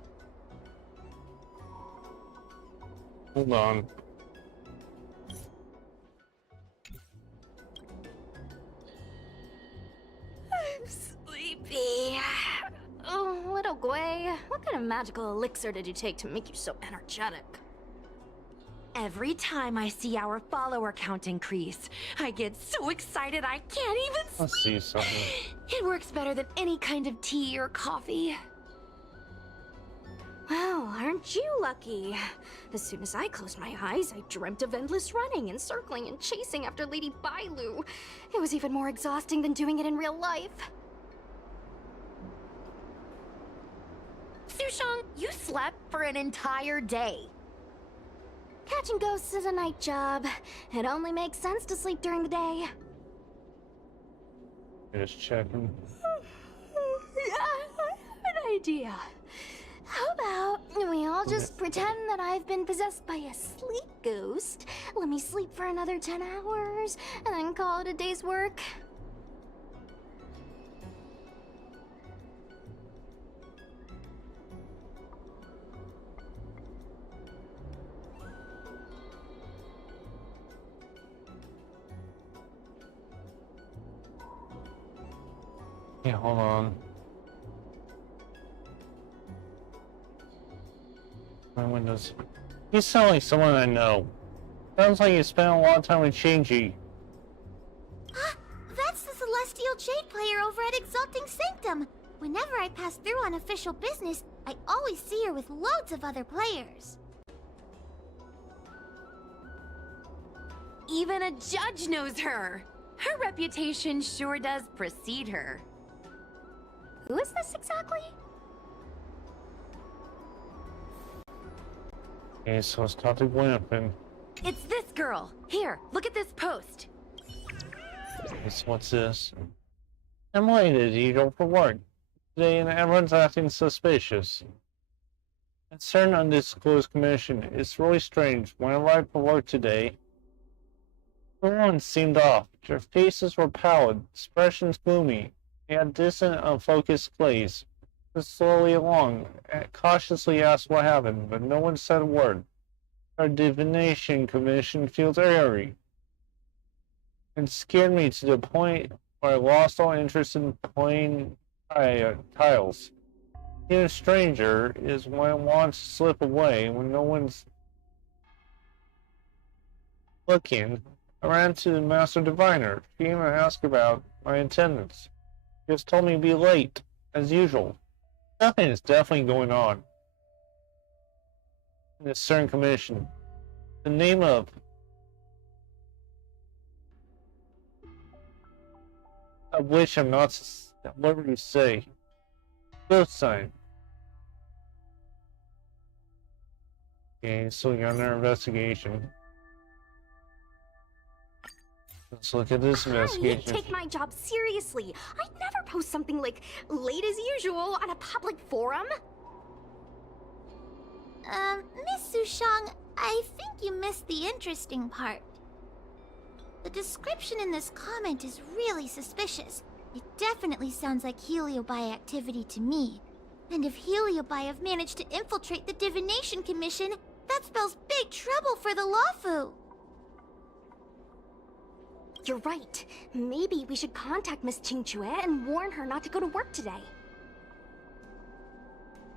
Hold on. I'm sleepy. Oh, little Gwei, what kind of magical elixir did you take to make you so energetic? Every time I see our follower count increase, I get so excited I can't even Let's see something. It works better than any kind of tea or coffee. Well, aren't you lucky? As soon as I closed my eyes, I dreamt of endless running and circling and chasing after Lady Bailu. It was even more exhausting than doing it in real life. Sushang, you slept for an entire day. Catching ghosts is a night job. It only makes sense to sleep during the day. Just checking. Yeah, I have an idea. How about we all just pretend that I've been possessed by a sleep ghost? Let me sleep for another 10 hours, and then call it a day's work. Yeah, hold on. My windows. You sound like someone I know. Sounds like you spent a lot of time with Shinji. That's the Celestial Jade player over at Exalting Sanctum. Whenever I pass through on official business, I always see her with loads of other players. Even a judge knows her. Her reputation sure does precede her. Who is this exactly? Okay, so let's talk to Gwyneth. It's this girl. Here, look at this post. What's this? I'm late as usual for work today and everyone's acting suspicious. A certain undisclosed commission. It's really strange. When I arrived for work today, everyone seemed off. Their faces were pallid, expressions gloomy. They had distant, unfocused gaze. Slowly along, cautiously asked what happened, but no one said a word. Our divination commission feels airy. It scared me to the point where I lost all interest in playing tiles. Even stranger is when it wants to slip away when no one's looking. I ran to the master diviner. She came and asked about my attendance. She just told me to be late, as usual. Something is definitely going on in this certain commission. The name of which I'm not at liberty to say. Ghost sign. Okay, so we got another investigation. Let's look at this investigation. Take my job seriously. I'd never post something like late as usual on a public forum. Miss Sushang, I think you missed the interesting part. The description in this comment is really suspicious. It definitely sounds like Heliobi activity to me. And if Heliobi have managed to infiltrate the Divination Commission, that spells big trouble for the Lawfu. You're right. Maybe we should contact Miss Qingchue and warn her not to go to work today.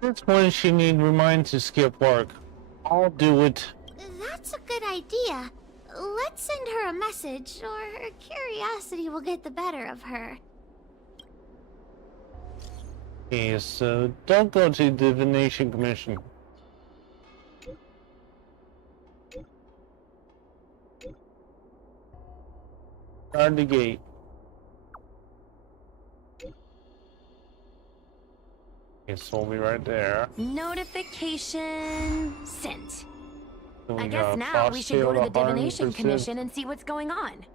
That's when she need remind to skip work. I'll do it. That's a good idea. Let's send her a message, or her curiosity will get the better of her. Okay, so don't go to the Divination Commission. Guard the gate. Okay, so we'll be right there. Notification sent. So I guess now we should go to the Divination Commission and see what's going on.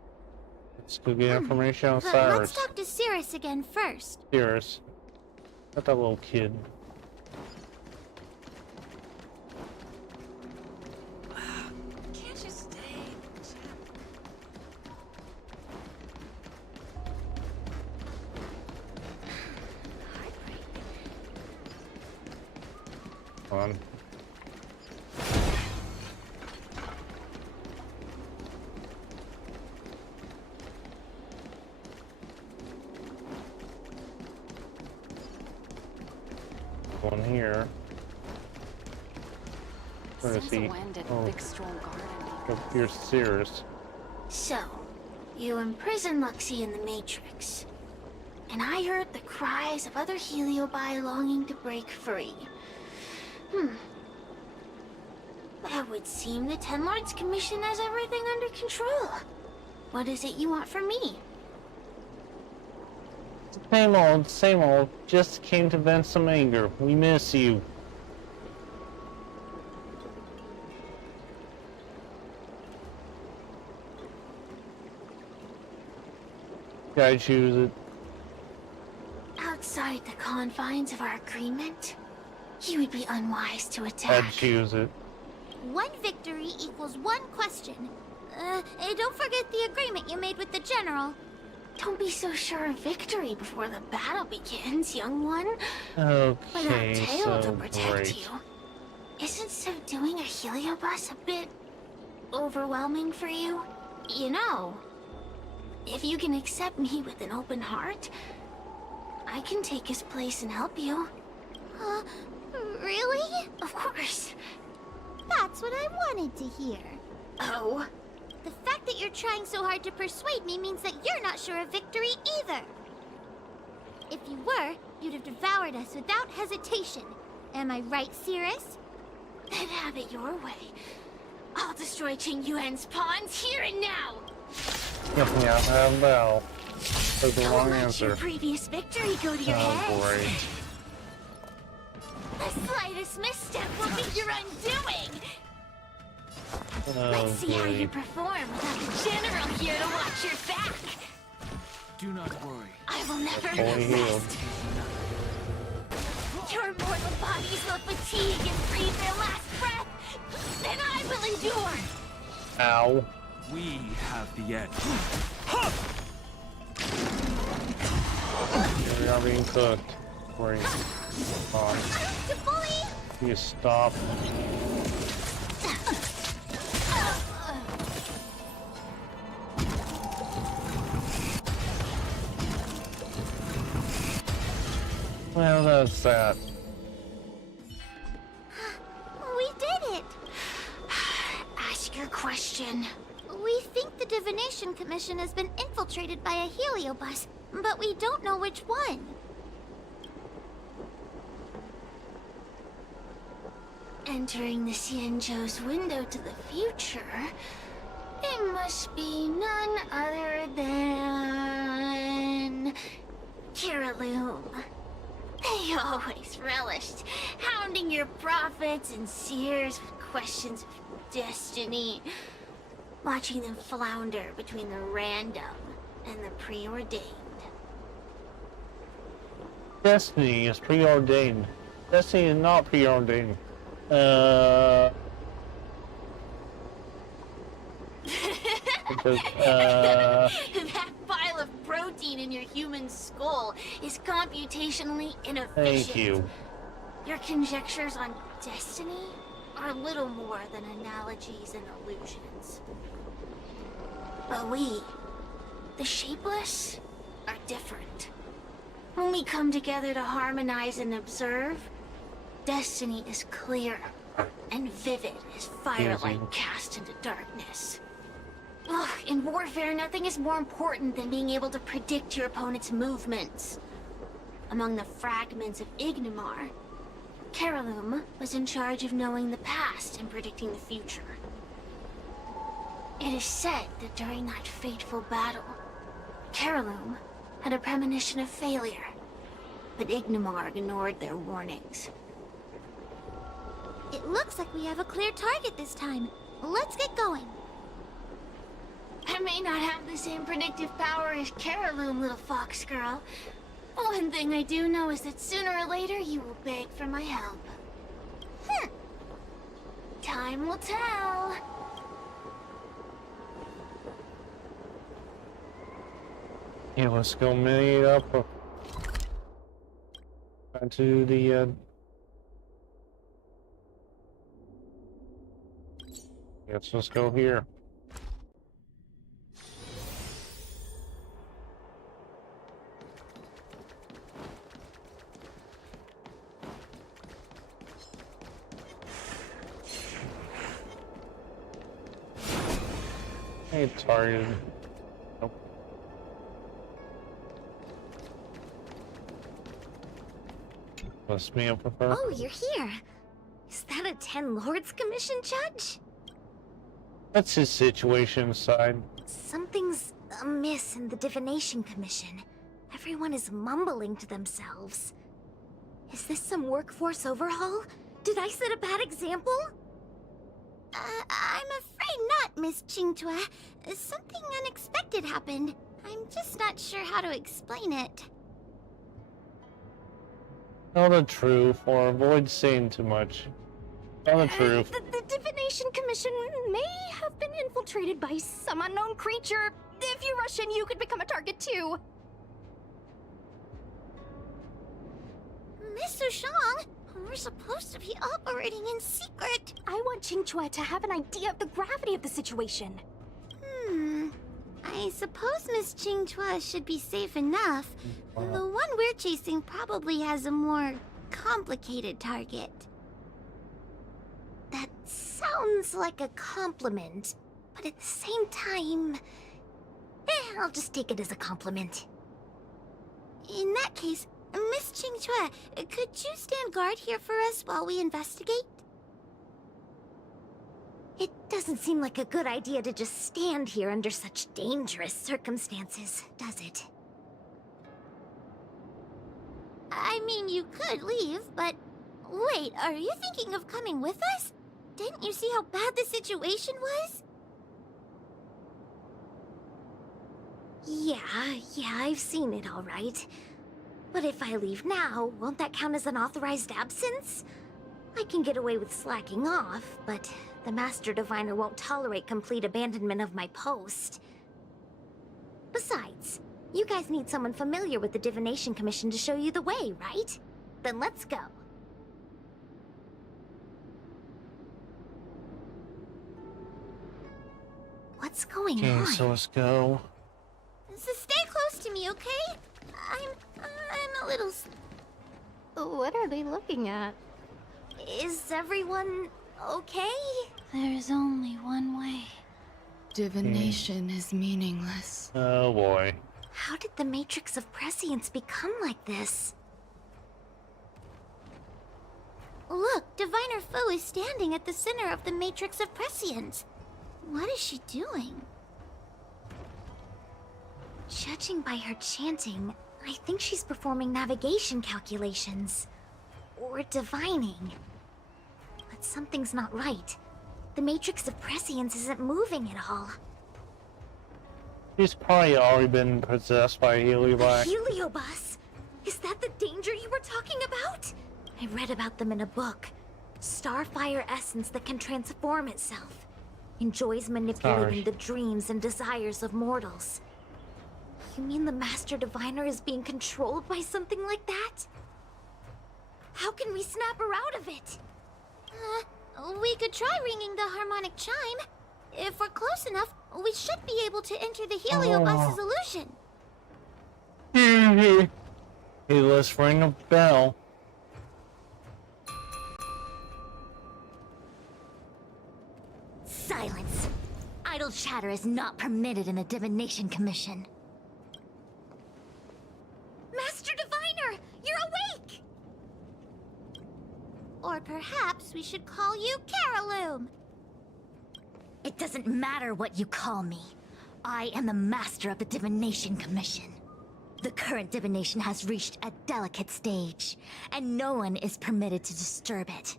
Let's go get information on But Cyrus. let's talk to Cirrus again first. Cyrus. Not that little kid. Can't you stay? Come on. One here. Where is Since he? when did Oh, Big Strong Garden go here's Cirrus. So, you imprisoned Luxie in the Matrix. And I heard the cries of other Heliobi longing to break free. It would seem the Ten Lords Commission has everything under control. What is it you want from me? Same old. Just came to vent some anger. We miss you. Gotta choose it. Outside the confines of our agreement, you would be unwise to attack. I'd choose it. One victory equals one question. Don't forget the agreement you made with the General. Don't be so sure of victory before the battle begins, young one. Okay, Without Tail to so protect great. you. Isn't subduing a Heliobus a bit overwhelming for you? You know, if you can accept me with an open heart, I can take his place and help you. Really? Of course. That's what I wanted to hear. Oh? The fact that you're trying so hard to persuade me means that you're not sure of victory either. If you were, you'd have devoured us without hesitation. Am I right, Cirrus? Then have it your way. I'll destroy Qing Yuan's pawns here and now! Yeah, well. That's the wrong Don't let answer. your previous victory go to your Oh, head. great. The slightest misstep will be your undoing! Oh, Let's see how you great. perform without the General here to watch your back! Do not worry. I will never Fully healed. rest. Your mortal bodies will fatigue and breathe their last breath. Then I will endure. Ow. We have the edge. We are being cooked. Great. Oh, To fully. you stop. Well, that's that. We did it! Ask your question. We think the Divination Commission has been infiltrated by a heliobus, but we don't know which one. Entering the Xianzhou's window to the future, it must be none other than Kiraloom. They always relished hounding your prophets and seers with questions of destiny, watching them flounder between the random and the preordained. Destiny is preordained. Destiny is not preordained. Because, That pile of protein in your human skull is computationally inefficient. thank you. Your conjectures on destiny are little more than analogies and illusions. But we, the Shapeless, are different. When we come together to harmonize and observe, destiny is clear and vivid as firelight cast into darkness. Ugh, in warfare, nothing is more important than being able to predict your opponent's movements. Among the fragments of Ignimar, Kiraloom was in charge of knowing the past and predicting the future. It is said that during that fateful battle, Kiraloom had a premonition of failure, but Ignimar ignored their warnings. It looks like we have a clear target this time. Let's get going. I may not have the same predictive power as Kiraloom, little fox girl. One thing I do know is that sooner or later you will beg for my help. Time will tell. Yeah, let's go meet up to the let's go here. Hey, targeted. Nope. Let's meet up with her. Oh, you're here. Is that a 10 Lords Commission judge? That's his situation aside. Something's amiss in the Divination Commission. Everyone is mumbling to themselves. Is this some workforce overhaul? Did I set a bad example? I'm afraid not, Miss Qingtua. Something unexpected happened. I'm just not sure how to explain it. Tell the truth, or avoid saying too much. Tell the truth. The Divination Commission may have been infiltrated by some unknown creature. If you rush in, you could become a target too. Miss Sushang, we're supposed to be operating in secret. I want Qingchua to have an idea of the gravity of the situation. I suppose Miss Qingchua should be safe enough. The one we're chasing probably has a more complicated target. That sounds like a compliment, but at the same time, I'll just take it as a compliment. In that case, Miss Qingchua, could you stand guard here for us while we investigate? It doesn't seem like a good idea to just stand here under such dangerous circumstances, does it? I mean, you could leave, but... Wait, are you thinking of coming with us? Didn't you see how bad the situation was? Yeah, I've seen it all right. But if I leave now, won't that count as an authorized absence? I can get away with slacking off, but the Master Diviner won't tolerate complete abandonment of my post. Besides, you guys need someone familiar with the Divination Commission to show you the way, right? Then let's go. What's going Okay, on? so let's go. So stay close to me, okay? I'm a little... What are they looking at? Is everyone okay? There's only one way. Divination is meaningless. Oh boy. How did the Matrix of Prescience become like this? Look, Diviner Foe is standing at the center of the Matrix of Prescience. What is she doing? Judging by her chanting, I think she's performing navigation calculations. Or divining. But something's not right. The Matrix of Prescience isn't moving at all. She's probably already been possessed by a Heliobus. Heliobus? Is that the danger you were talking about? I read about them in a book. Starfire essence that can transform itself. Enjoys manipulating the dreams and desires of mortals. You mean the Master Diviner is being controlled by something like that? How can we snap her out of it? We could try ringing the harmonic chime. If we're close enough, we should be able to enter the Heliobus's illusion. Hey, let's ring a bell. Silence. Idle chatter is not permitted in the Divination Commission. Master Diviner, you're awake! Or perhaps we should call you Caraloom. It doesn't matter what you call me. I am the master of the Divination Commission. The current divination has reached a delicate stage, and no one is permitted to disturb it.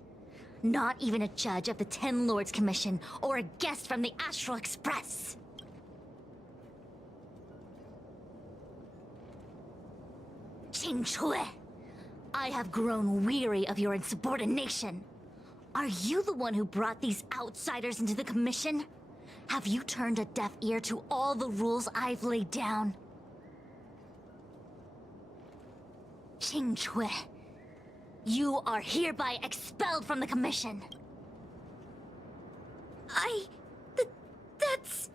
Not even a judge of the Ten Lords Commission or a guest from the Astral Express. Qingchui, I have grown weary of your insubordination. Are you the one who brought these outsiders into the Commission? Have you turned a deaf ear to all the rules I've laid down? Qingchui, you are hereby expelled from the Commission. That's...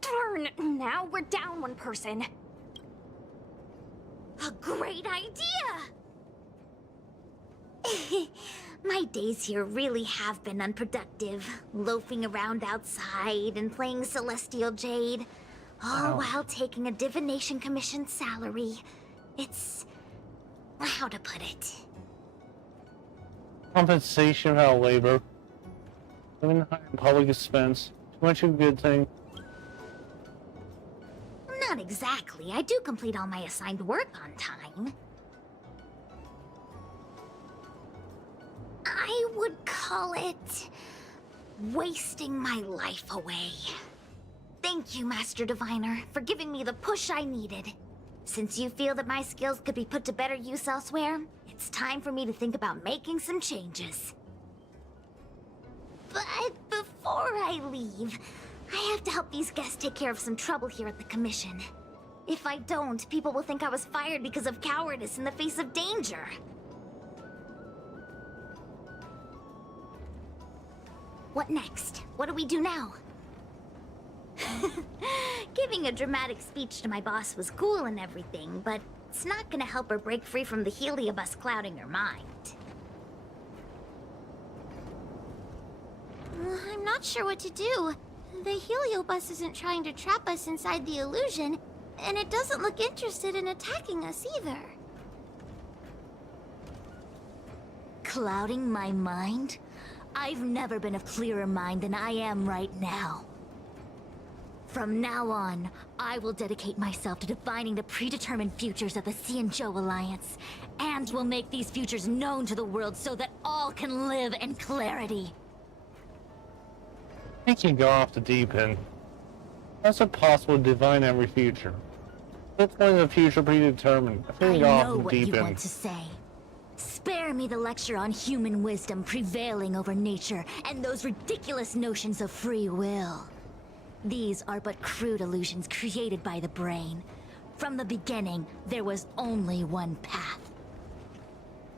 Darn, now we're down one person. A great idea! My days here really have been unproductive. Loafing around outside and playing Celestial Jade. All while taking a Divination Commission salary. It's... how to put it? Compensation for our labor. Living high in public expense. Too much of a good thing. Not exactly. I do complete all my assigned work on time. I would call it... wasting my life away. Thank you, Master Diviner, for giving me the push I needed. Since you feel that my skills could be put to better use elsewhere, it's time for me to think about making some changes. But before I leave, I have to help these guests take care of some trouble here at the Commission. If I don't, people will think I was fired because of cowardice in the face of danger. What next? What do we do now? Giving a dramatic speech to my boss was cool and everything, but it's not gonna help her break free from the Heliobus clouding her mind. I'm not sure what to do. The Heliobus isn't trying to trap us inside the illusion, and it doesn't look interested in attacking us either. Clouding my mind? I've never been of clearer mind than I am right now. From now on, I will dedicate myself to defining the predetermined futures of the Xianzhou Alliance, and will make these futures known to the world so that all can live in clarity. I think you go off the deep end. How's it possible to divine every future? Which one is the future predetermined? I I think know off what deep you end. want to say. Spare me the lecture on human wisdom prevailing over nature and those ridiculous notions of free will. These are but crude illusions created by the brain. From the beginning, there was only one path.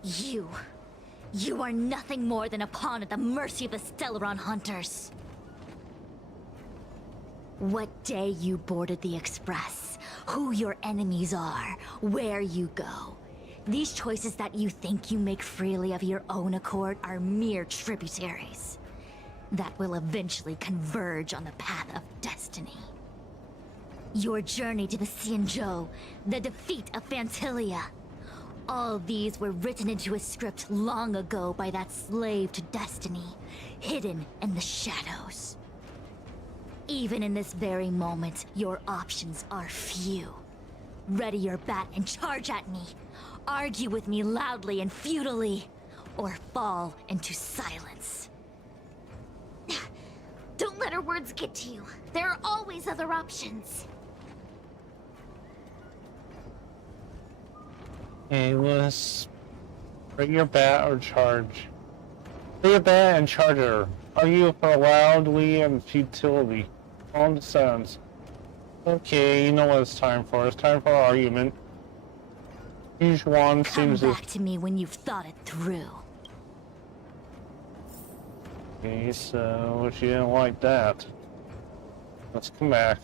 You are nothing more than a pawn at the mercy of the Stellaron hunters. What day you boarded the Express, who your enemies are, where you go. These choices that you think you make freely of your own accord are mere tributaries that will eventually converge on the path of destiny. Your journey to the Xianzhou, the defeat of Phantilia. All these were written into a script long ago by that slave to destiny, hidden in the shadows. Even in this very moment, your options are few. Ready your bat and charge at me. Argue with me loudly and futilely, or fall into silence. Don't let her words get to you. There are always other options. Hey, let's bring your bat or charge. Bring your bat and charge her. Argue for loudly and futility. On the sounds. Okay, you know what it's time for. It's time for our argument. Each one Come seems back to me when you've thought it through. Okay, so she didn't like that. Let's come back.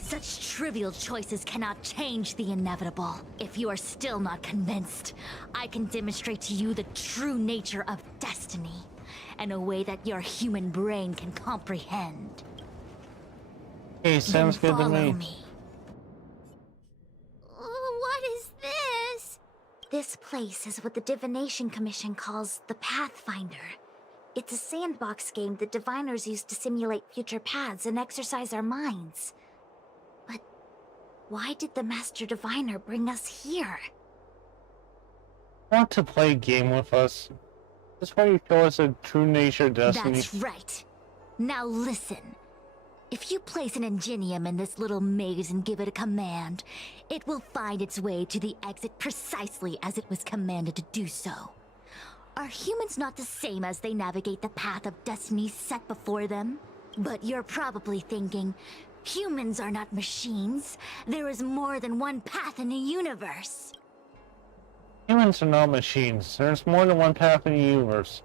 Such trivial choices cannot change the inevitable. If you are still not convinced, I can demonstrate to you the true nature of destiny in a way that your human brain can comprehend. Hey, sounds Then good to follow me. What is this? This place is what the Divination Commission calls the Pathfinder. It's a sandbox game that diviners use to simulate future paths and exercise our minds. But why did the Master Diviner bring us here? Want to play a game with us? This way you show us the true nature of destiny. That's right. Now listen. If you place an ingenium in this little maze and give it a command, it will find its way to the exit precisely as it was commanded to do so. Are humans not the same as they navigate the path of destiny set before them? But you're probably thinking, humans are not machines. There is more than one path in the universe. Humans are not machines. There's more than one path in the universe.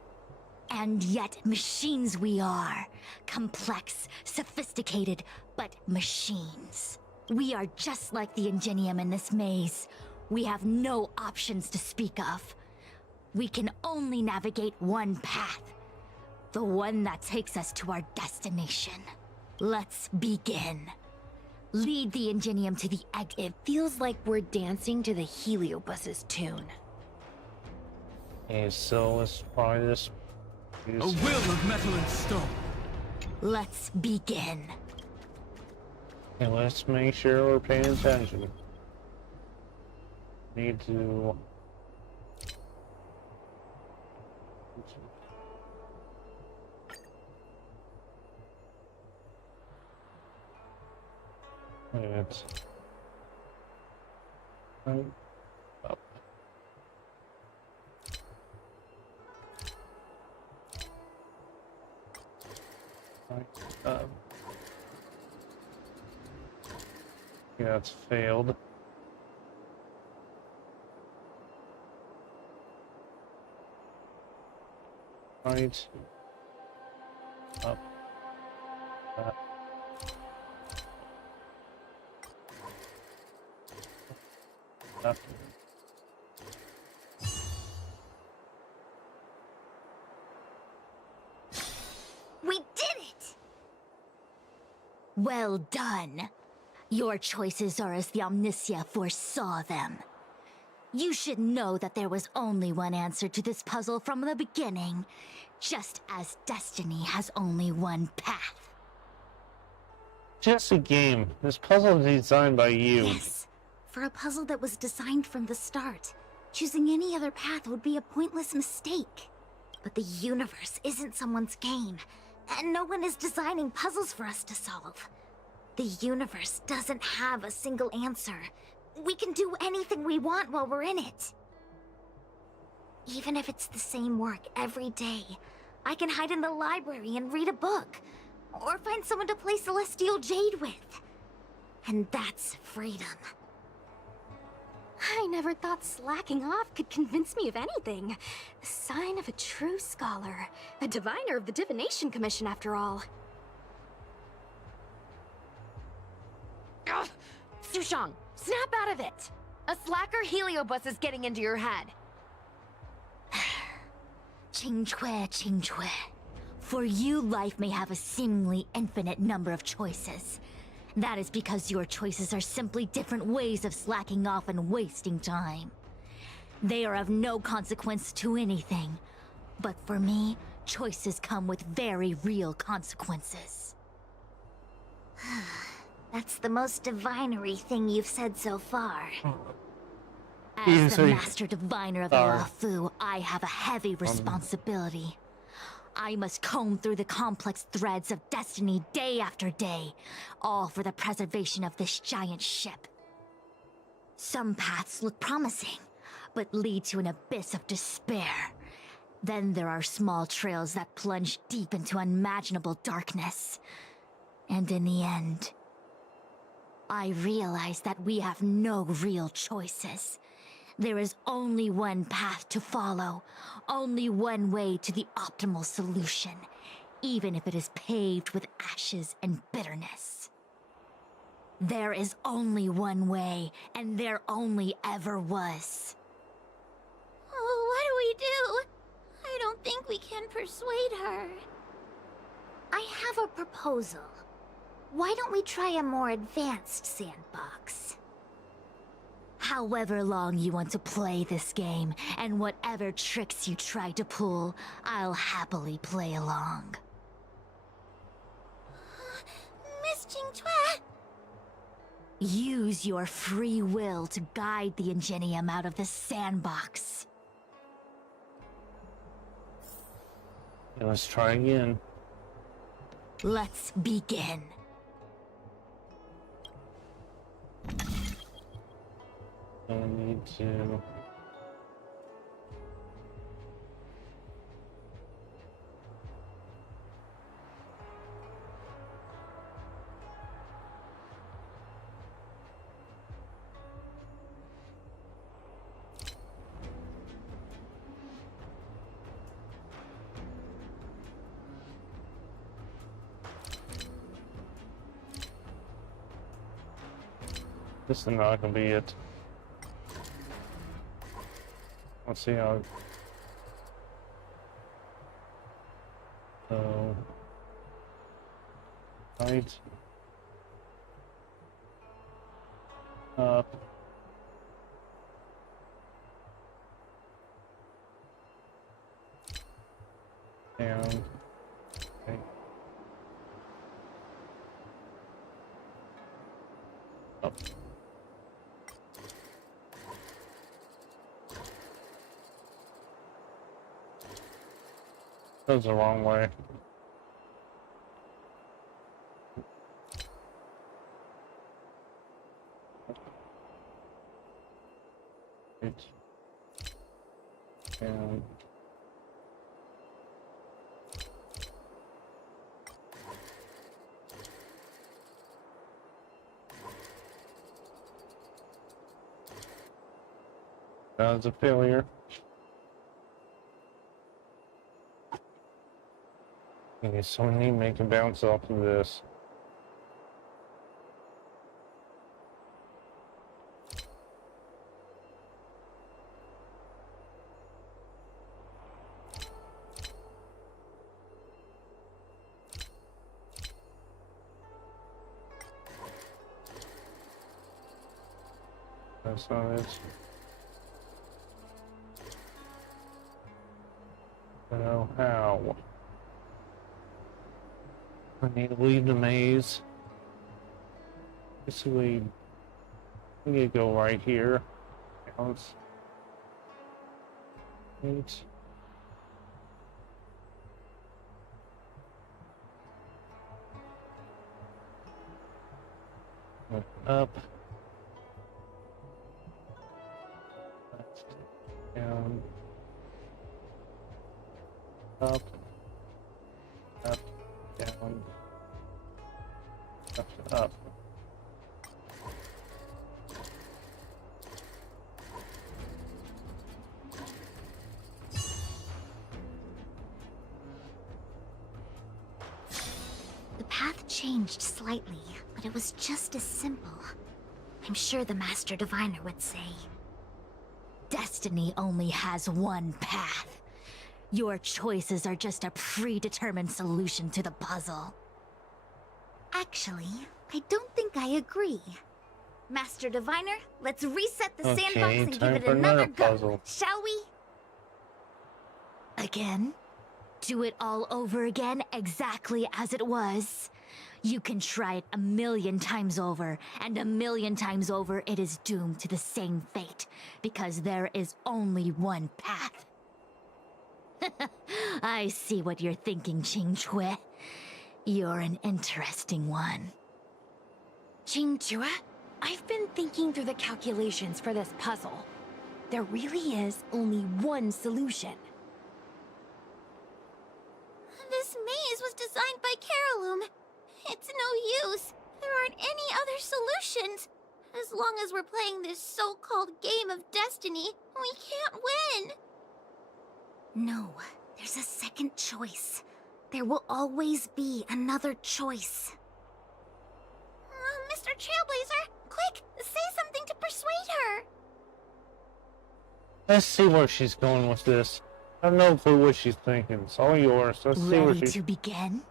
And yet, machines we are. Complex, sophisticated, but machines. We are just like the Ingenium in this maze. We have no options to speak of. We can only navigate one path. The one that takes us to our destination. Let's begin. Lead the Ingenium to the exit. It feels like we're dancing to the Heliobus's tune. Okay, so let's try this. A will of metal and stone. Let's begin. Okay, let's make sure we're paying attention. Need to... Wait a minute. Up. Right, up. Yeah, that's failed. Right. Up. Up. We did it! Well done. Your choices are as the Omniscia foresaw them. You should know that there was only one answer to this puzzle from the beginning, just as destiny has only one path. Just a game. This puzzle is designed by you. Yes, for a puzzle that was designed from the start. Choosing any other path would be a pointless mistake. But the universe isn't someone's game, and no one is designing puzzles for us to solve. The universe doesn't have a single answer. We can do anything we want while we're in it. Even if it's the same work every day, I can hide in the library and read a book. Or find someone to play Celestial Jade with. And that's freedom. I never thought slacking off could convince me of anything. The sign of a true scholar. A diviner of the Divination Commission, after all. Ugh! Sushang, snap out of it! A slacker heliobus is getting into your head. Qingque. For you, life may have a seemingly infinite number of choices. That is because your choices are simply different ways of slacking off and wasting time. They are of no consequence to anything. But for me, choices come with very real consequences. That's the most divinery thing you've said so far. As the master diviner of the Luofu, I have a heavy responsibility. I must comb through the complex threads of destiny day after day, all for the preservation of this giant ship. Some paths look promising, but lead to an abyss of despair. Then there are small trails that plunge deep into unimaginable darkness. And in the end, I realize that we have no real choices. There is only one path to follow, only one way to the optimal solution, even if it is paved with ashes and bitterness. There is only one way, and there only ever was. Oh, what do we do? I don't think we can persuade her. I have a proposal. Why don't we try a more advanced sandbox? However long you want to play this game, and whatever tricks you try to pull, I'll happily play along. Miss Qingque! Use your free will to guide the Ingenium out of the sandbox. Yeah, let's try again. Let's begin. I need to... This is not gonna be it. Let's see how. So. Right. Up. Down. Okay. Up. That was the wrong way. Right. And that was a failure. Okay, so we need to make a bounce off of this. That's not it. I don't know how. I need to leave the maze. Basically, we need to go right here. Bounce. Right. Up. That's down. Up. Up. Down. Up. The path changed slightly, but it was just as simple. I'm sure the Master Diviner would say. Destiny only has one path. Your choices are just a predetermined solution to the puzzle. Actually, I don't think I agree. Master Diviner, let's reset the sandbox and give time it for another go, puzzle. shall we? Again? Do it all over again exactly as it was? You can try it 1,000,000 times over, and 1,000,000 times over it is doomed to the same fate, because there is only one path. I see what you're thinking, Qingque. You're an interesting one. Qingque, I've been thinking through the calculations for this puzzle. There really is only one solution. This maze was designed by Carolum. It's no use. There aren't any other solutions. As long as we're playing this so-called game of destiny, we can't win. No, there's a second choice. There will always be another choice. Mr. Trailblazer, quick, say something to persuade her. Let's see where she's going with this. I have no clue what she's thinking. It's all yours. Let's see where Ready she's... to begin?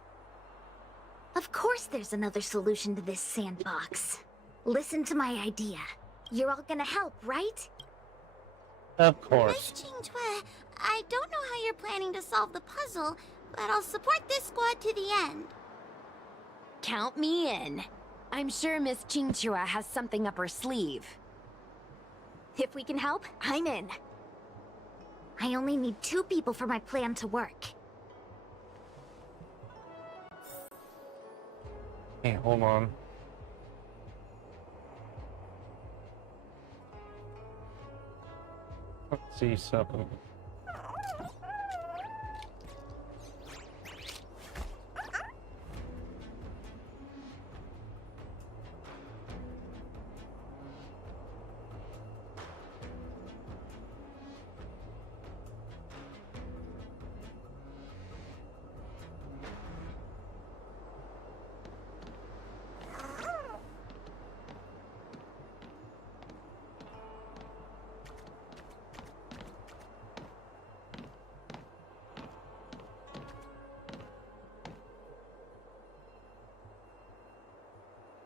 Of course there's another solution to this sandbox. Listen to my idea. You're all gonna help, right? Of Miss course. Qingque, I don't know how you're planning to solve the puzzle, but I'll support this squad to the end. Count me in. I'm sure Miss Qingque has something up her sleeve. If we can help, I'm in. I only need 2 people for my plan to work. Hey, hold on. Let's see something.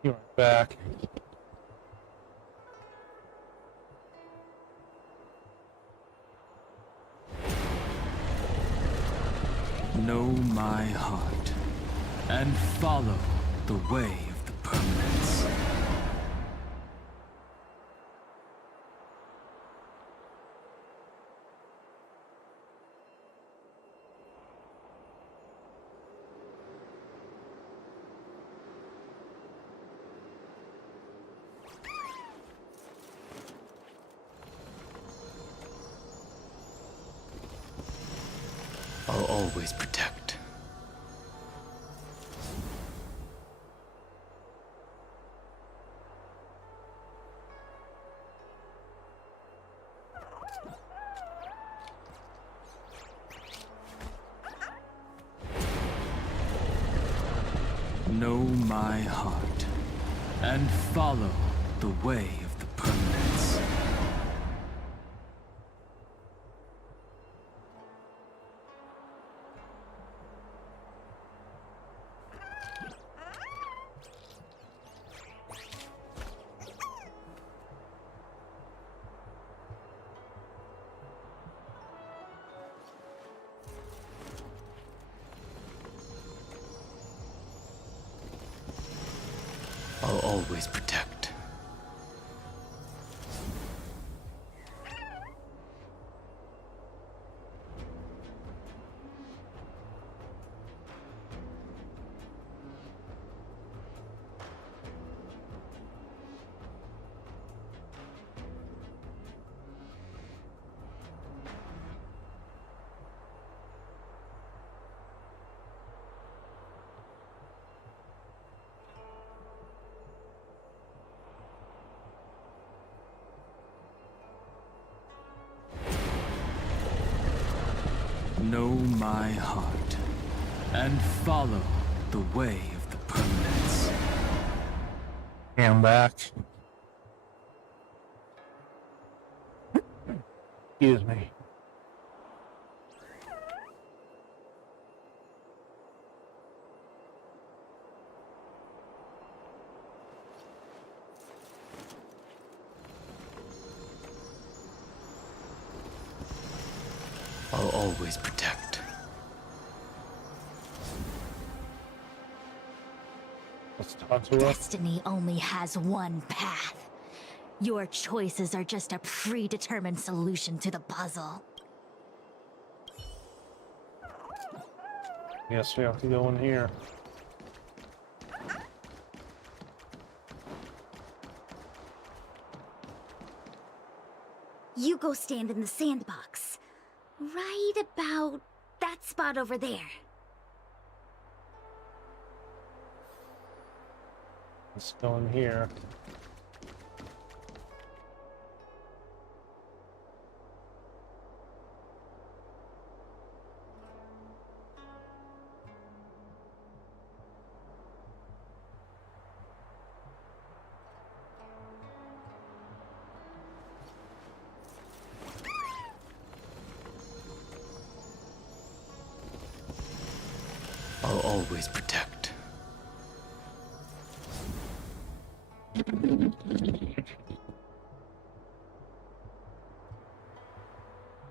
You're back. Know my heart, and follow the way of the permanence. I'll always protect. Know my heart, and follow the way of the permanence. I'll always protect. know my heart and follow the way of the permanents. Yeah, I'm back. Excuse me. I'll always protect. Let's talk to us. Destiny only has one path. Your choices are just a predetermined solution to the puzzle. Guess we have to go in here. You go stand in the sandbox. Right about that spot over there. Let's go in here. I'll always protect.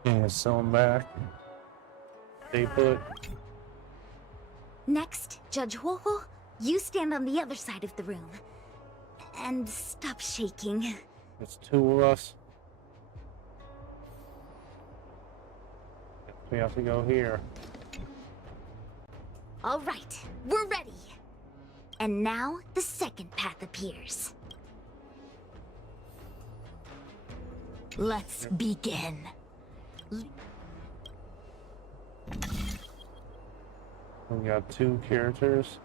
Yeah, so I'm back. Stay put. Next, Judge Huohuo, you stand on the other side of the room. And stop shaking. It's two of us. We have to go here. All right, we're ready. And now the second path appears. Let's begin. We got two characters.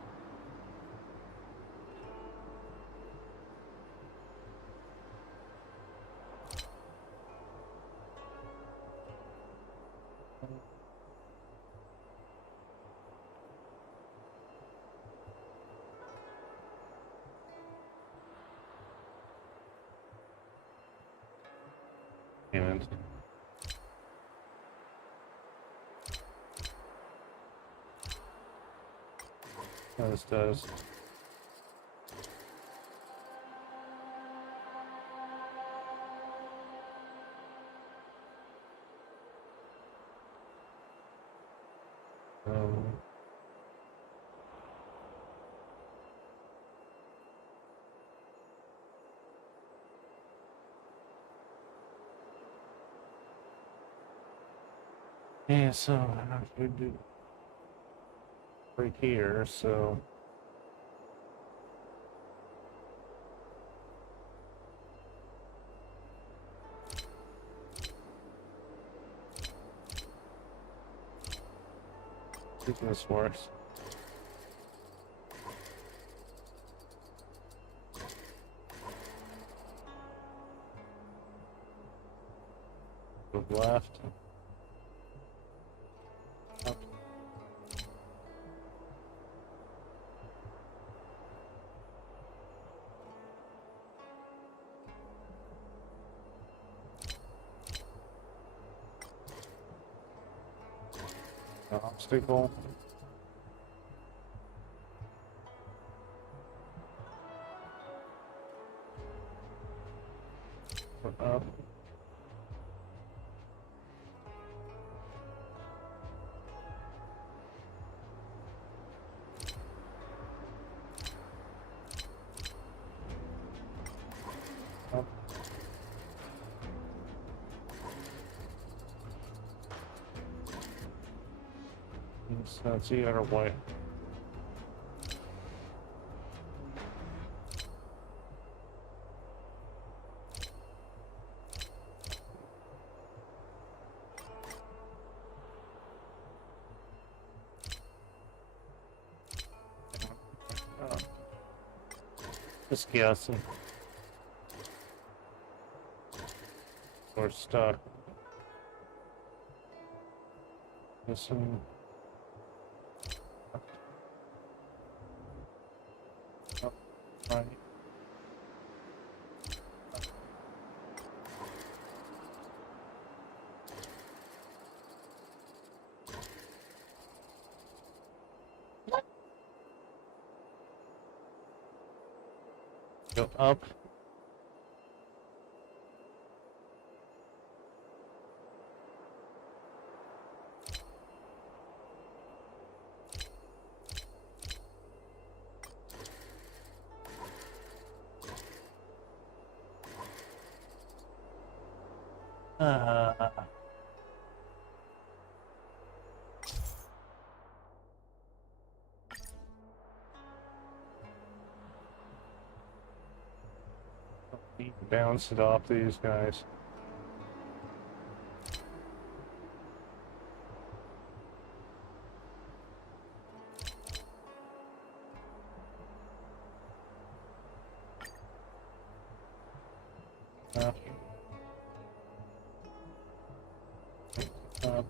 And this does. Yeah, so I have to do right here, so I think this works. Go left. Up. Obstacle. Up. Up. That's the other way. Just guessing. We're stuck. Listen. Oh, right. Go up. Bounce it off these guys. Up. Up.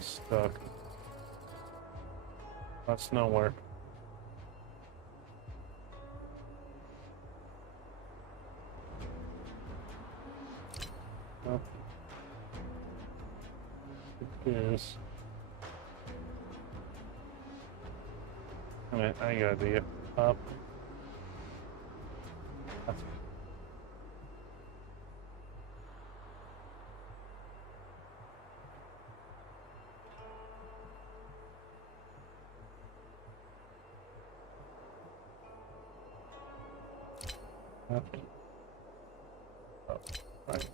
Stuck. That's nowhere. Oh. It is. I gotta be up. That's up. Up. Right.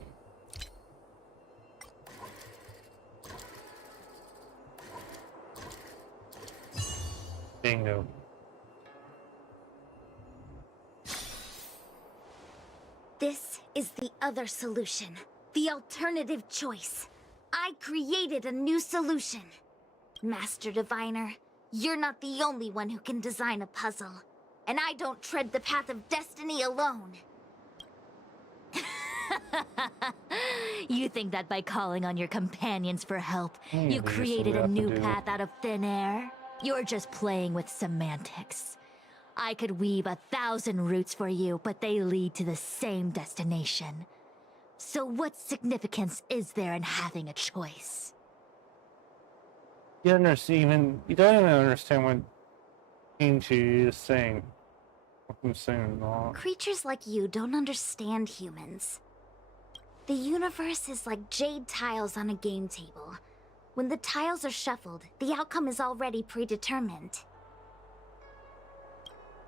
Bingo. This is the other solution. The alternative choice. I created a new solution. Master Diviner, you're not the only one who can design a puzzle. And I don't tread the path of destiny alone. You think that by calling on your companions for help, you created a new path out of thin air? You're just playing with semantics. I could weave 1,000 routes for you, but they lead to the same destination. So what significance is there in having a choice? You don't even understand what Inchi is saying. I'm saying wrong. Creatures like you don't understand humans. The universe is like jade tiles on a game table. When the tiles are shuffled, the outcome is already predetermined.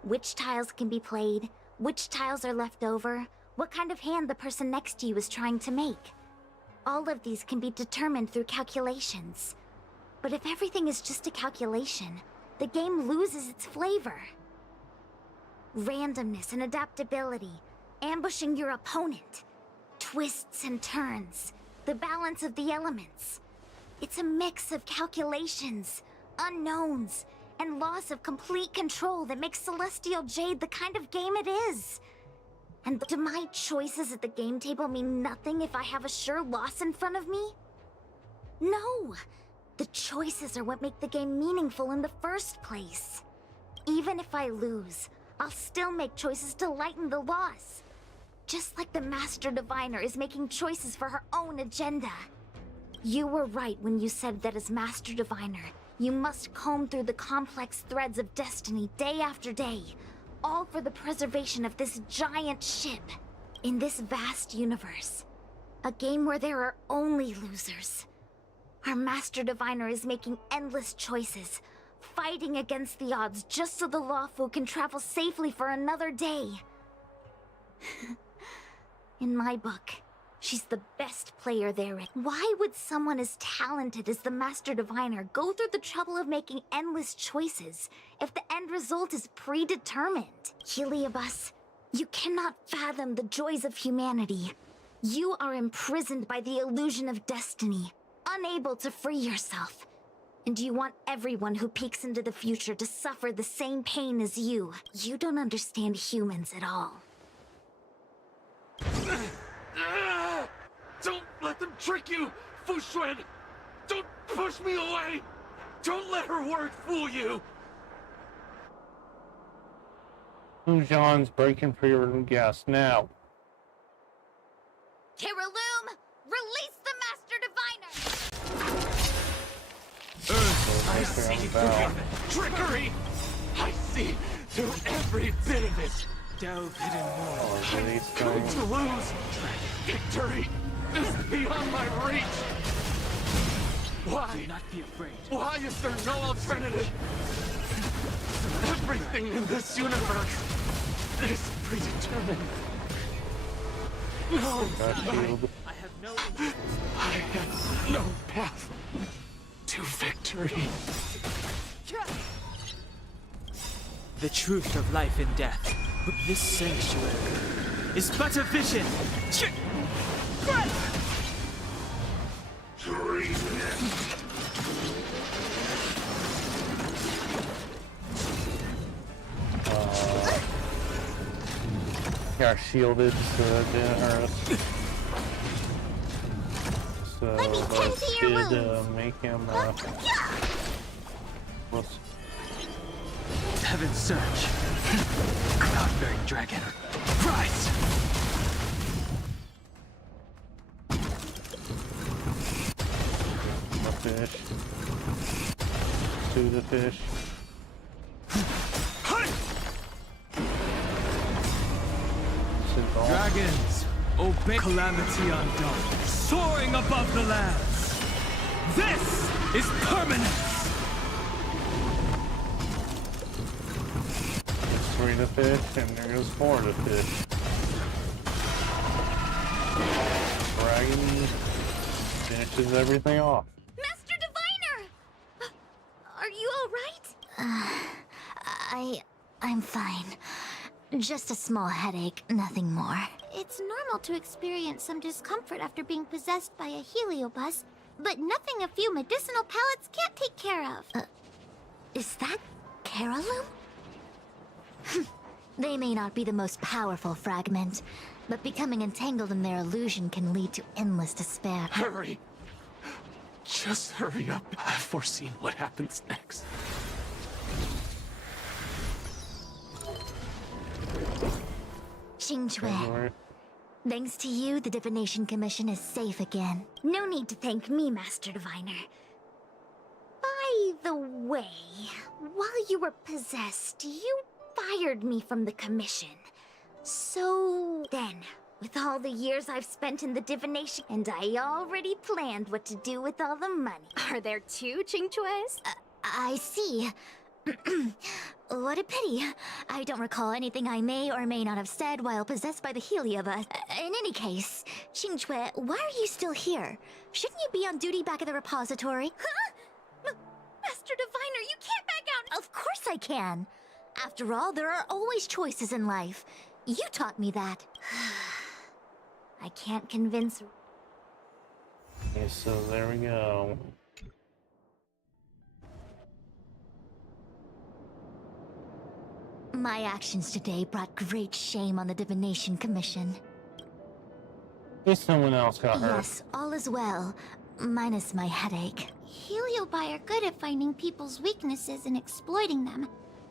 Which tiles can be played, which tiles are left over, what kind of hand the person next to you is trying to make. All of these can be determined through calculations. But if everything is just a calculation, the game loses its flavor. Randomness and adaptability, ambushing your opponent, twists and turns, the balance of the elements. It's a mix of calculations, unknowns, and loss of complete control that makes Celestial Jade the kind of game it is. And do my choices at the game table mean nothing if I have a sure loss in front of me? No! The choices are what make the game meaningful in the first place. Even if I lose, I'll still make choices to lighten the loss. Just like the Master Diviner is making choices for her own agenda. You were right when you said that as Master Diviner, you must comb through the complex threads of destiny day after day, all for the preservation of this giant ship. In this vast universe, a game where there are only losers. Our Master Diviner is making endless choices, fighting against the odds just so the Lawfu can travel safely for another day. In my book, she's the best player there is. Why would someone as talented as the Master Diviner go through the trouble of making endless choices if the end result is predetermined? Heliobus, you cannot fathom the joys of humanity. You are imprisoned by the illusion of destiny, unable to free yourself. And you want everyone who peeks into the future to suffer the same pain as you. You don't understand humans at all. Don't let them trick you, Fu Xuan! Don't push me away! Don't let her word fool you! Fu Zhan's breaking for your gas now. Kiraloom, release the Master Diviner! I see through your trickery! I see through every bit of it! Delve hidden more. I'm going to lose! Victory is beyond my reach! Why? Do not be afraid. Why is there no alternative? Everything in this universe is predetermined. No, I have no interest. I have no path to victory. The truth of life and death. This sanctuary is but a vision. Got shielded so that didn't hurt us. So Let me tend to your did wounds. make him whoops. Heaven's Surge. Cloud-bearing dragon. Rise! The fish. To the fish. Dragons, obey calamity undone, soaring above the lands. This is permanence. There's 3 to fish, and there goes 4 to fish. Dragon finishes everything off. Master Diviner! Are you alright? I'm fine. Just a small headache, nothing more. It's normal to experience some discomfort after being possessed by a heliobus, but nothing a few medicinal pellets can't take care of. Is that Kiraloom? They may not be the most powerful fragment, but becoming entangled in their illusion can lead to endless despair. Hurry! Just hurry up. I've foreseen what happens next. Qingque, thanks to you, the Divination Commission is safe again. No need to thank me, Master Diviner. By the way, while you were possessed, you fired me from the commission. So then, with all the years I've spent in the divination, and I already planned what to do with all the money. Are there 2 Qingques? I see. What a pity. I don't recall anything I may or may not have said while possessed by the Heliobus. In any case, Qingque, why are you still here? Shouldn't you be on duty back at the repository? Huh? Master Diviner, you can't back out! Of course I can. After all, there are always choices in life. You taught me that. I can't convince... Okay, so there we go. My actions today brought great shame on the Divination Commission. At least someone else got hurt. Yes, all is well, minus my headache. Heliobi are good at finding people's weaknesses and exploiting them.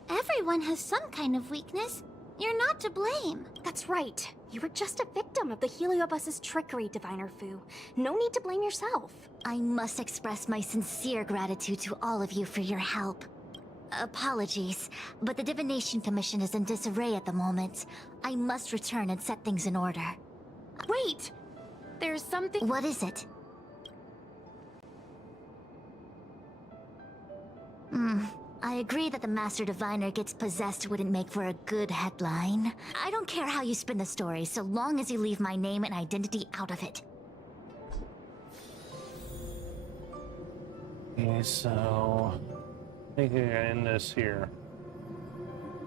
Everyone has some kind of weakness. You're not to blame. That's right. You were just a victim of the Heliobus's trickery, Diviner Fu. No need to blame yourself. I must express my sincere gratitude to all of you for your help. Apologies, but the Divination Commission is in disarray at the moment. I must return and set things in order. Wait! There's something... What is it? I agree that the Master Diviner gets possessed wouldn't make for a good headline. I don't care how you spin the story, so long as you leave my name and identity out of it. Okay, so I think I end this here.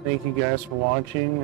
Thank you guys for watching.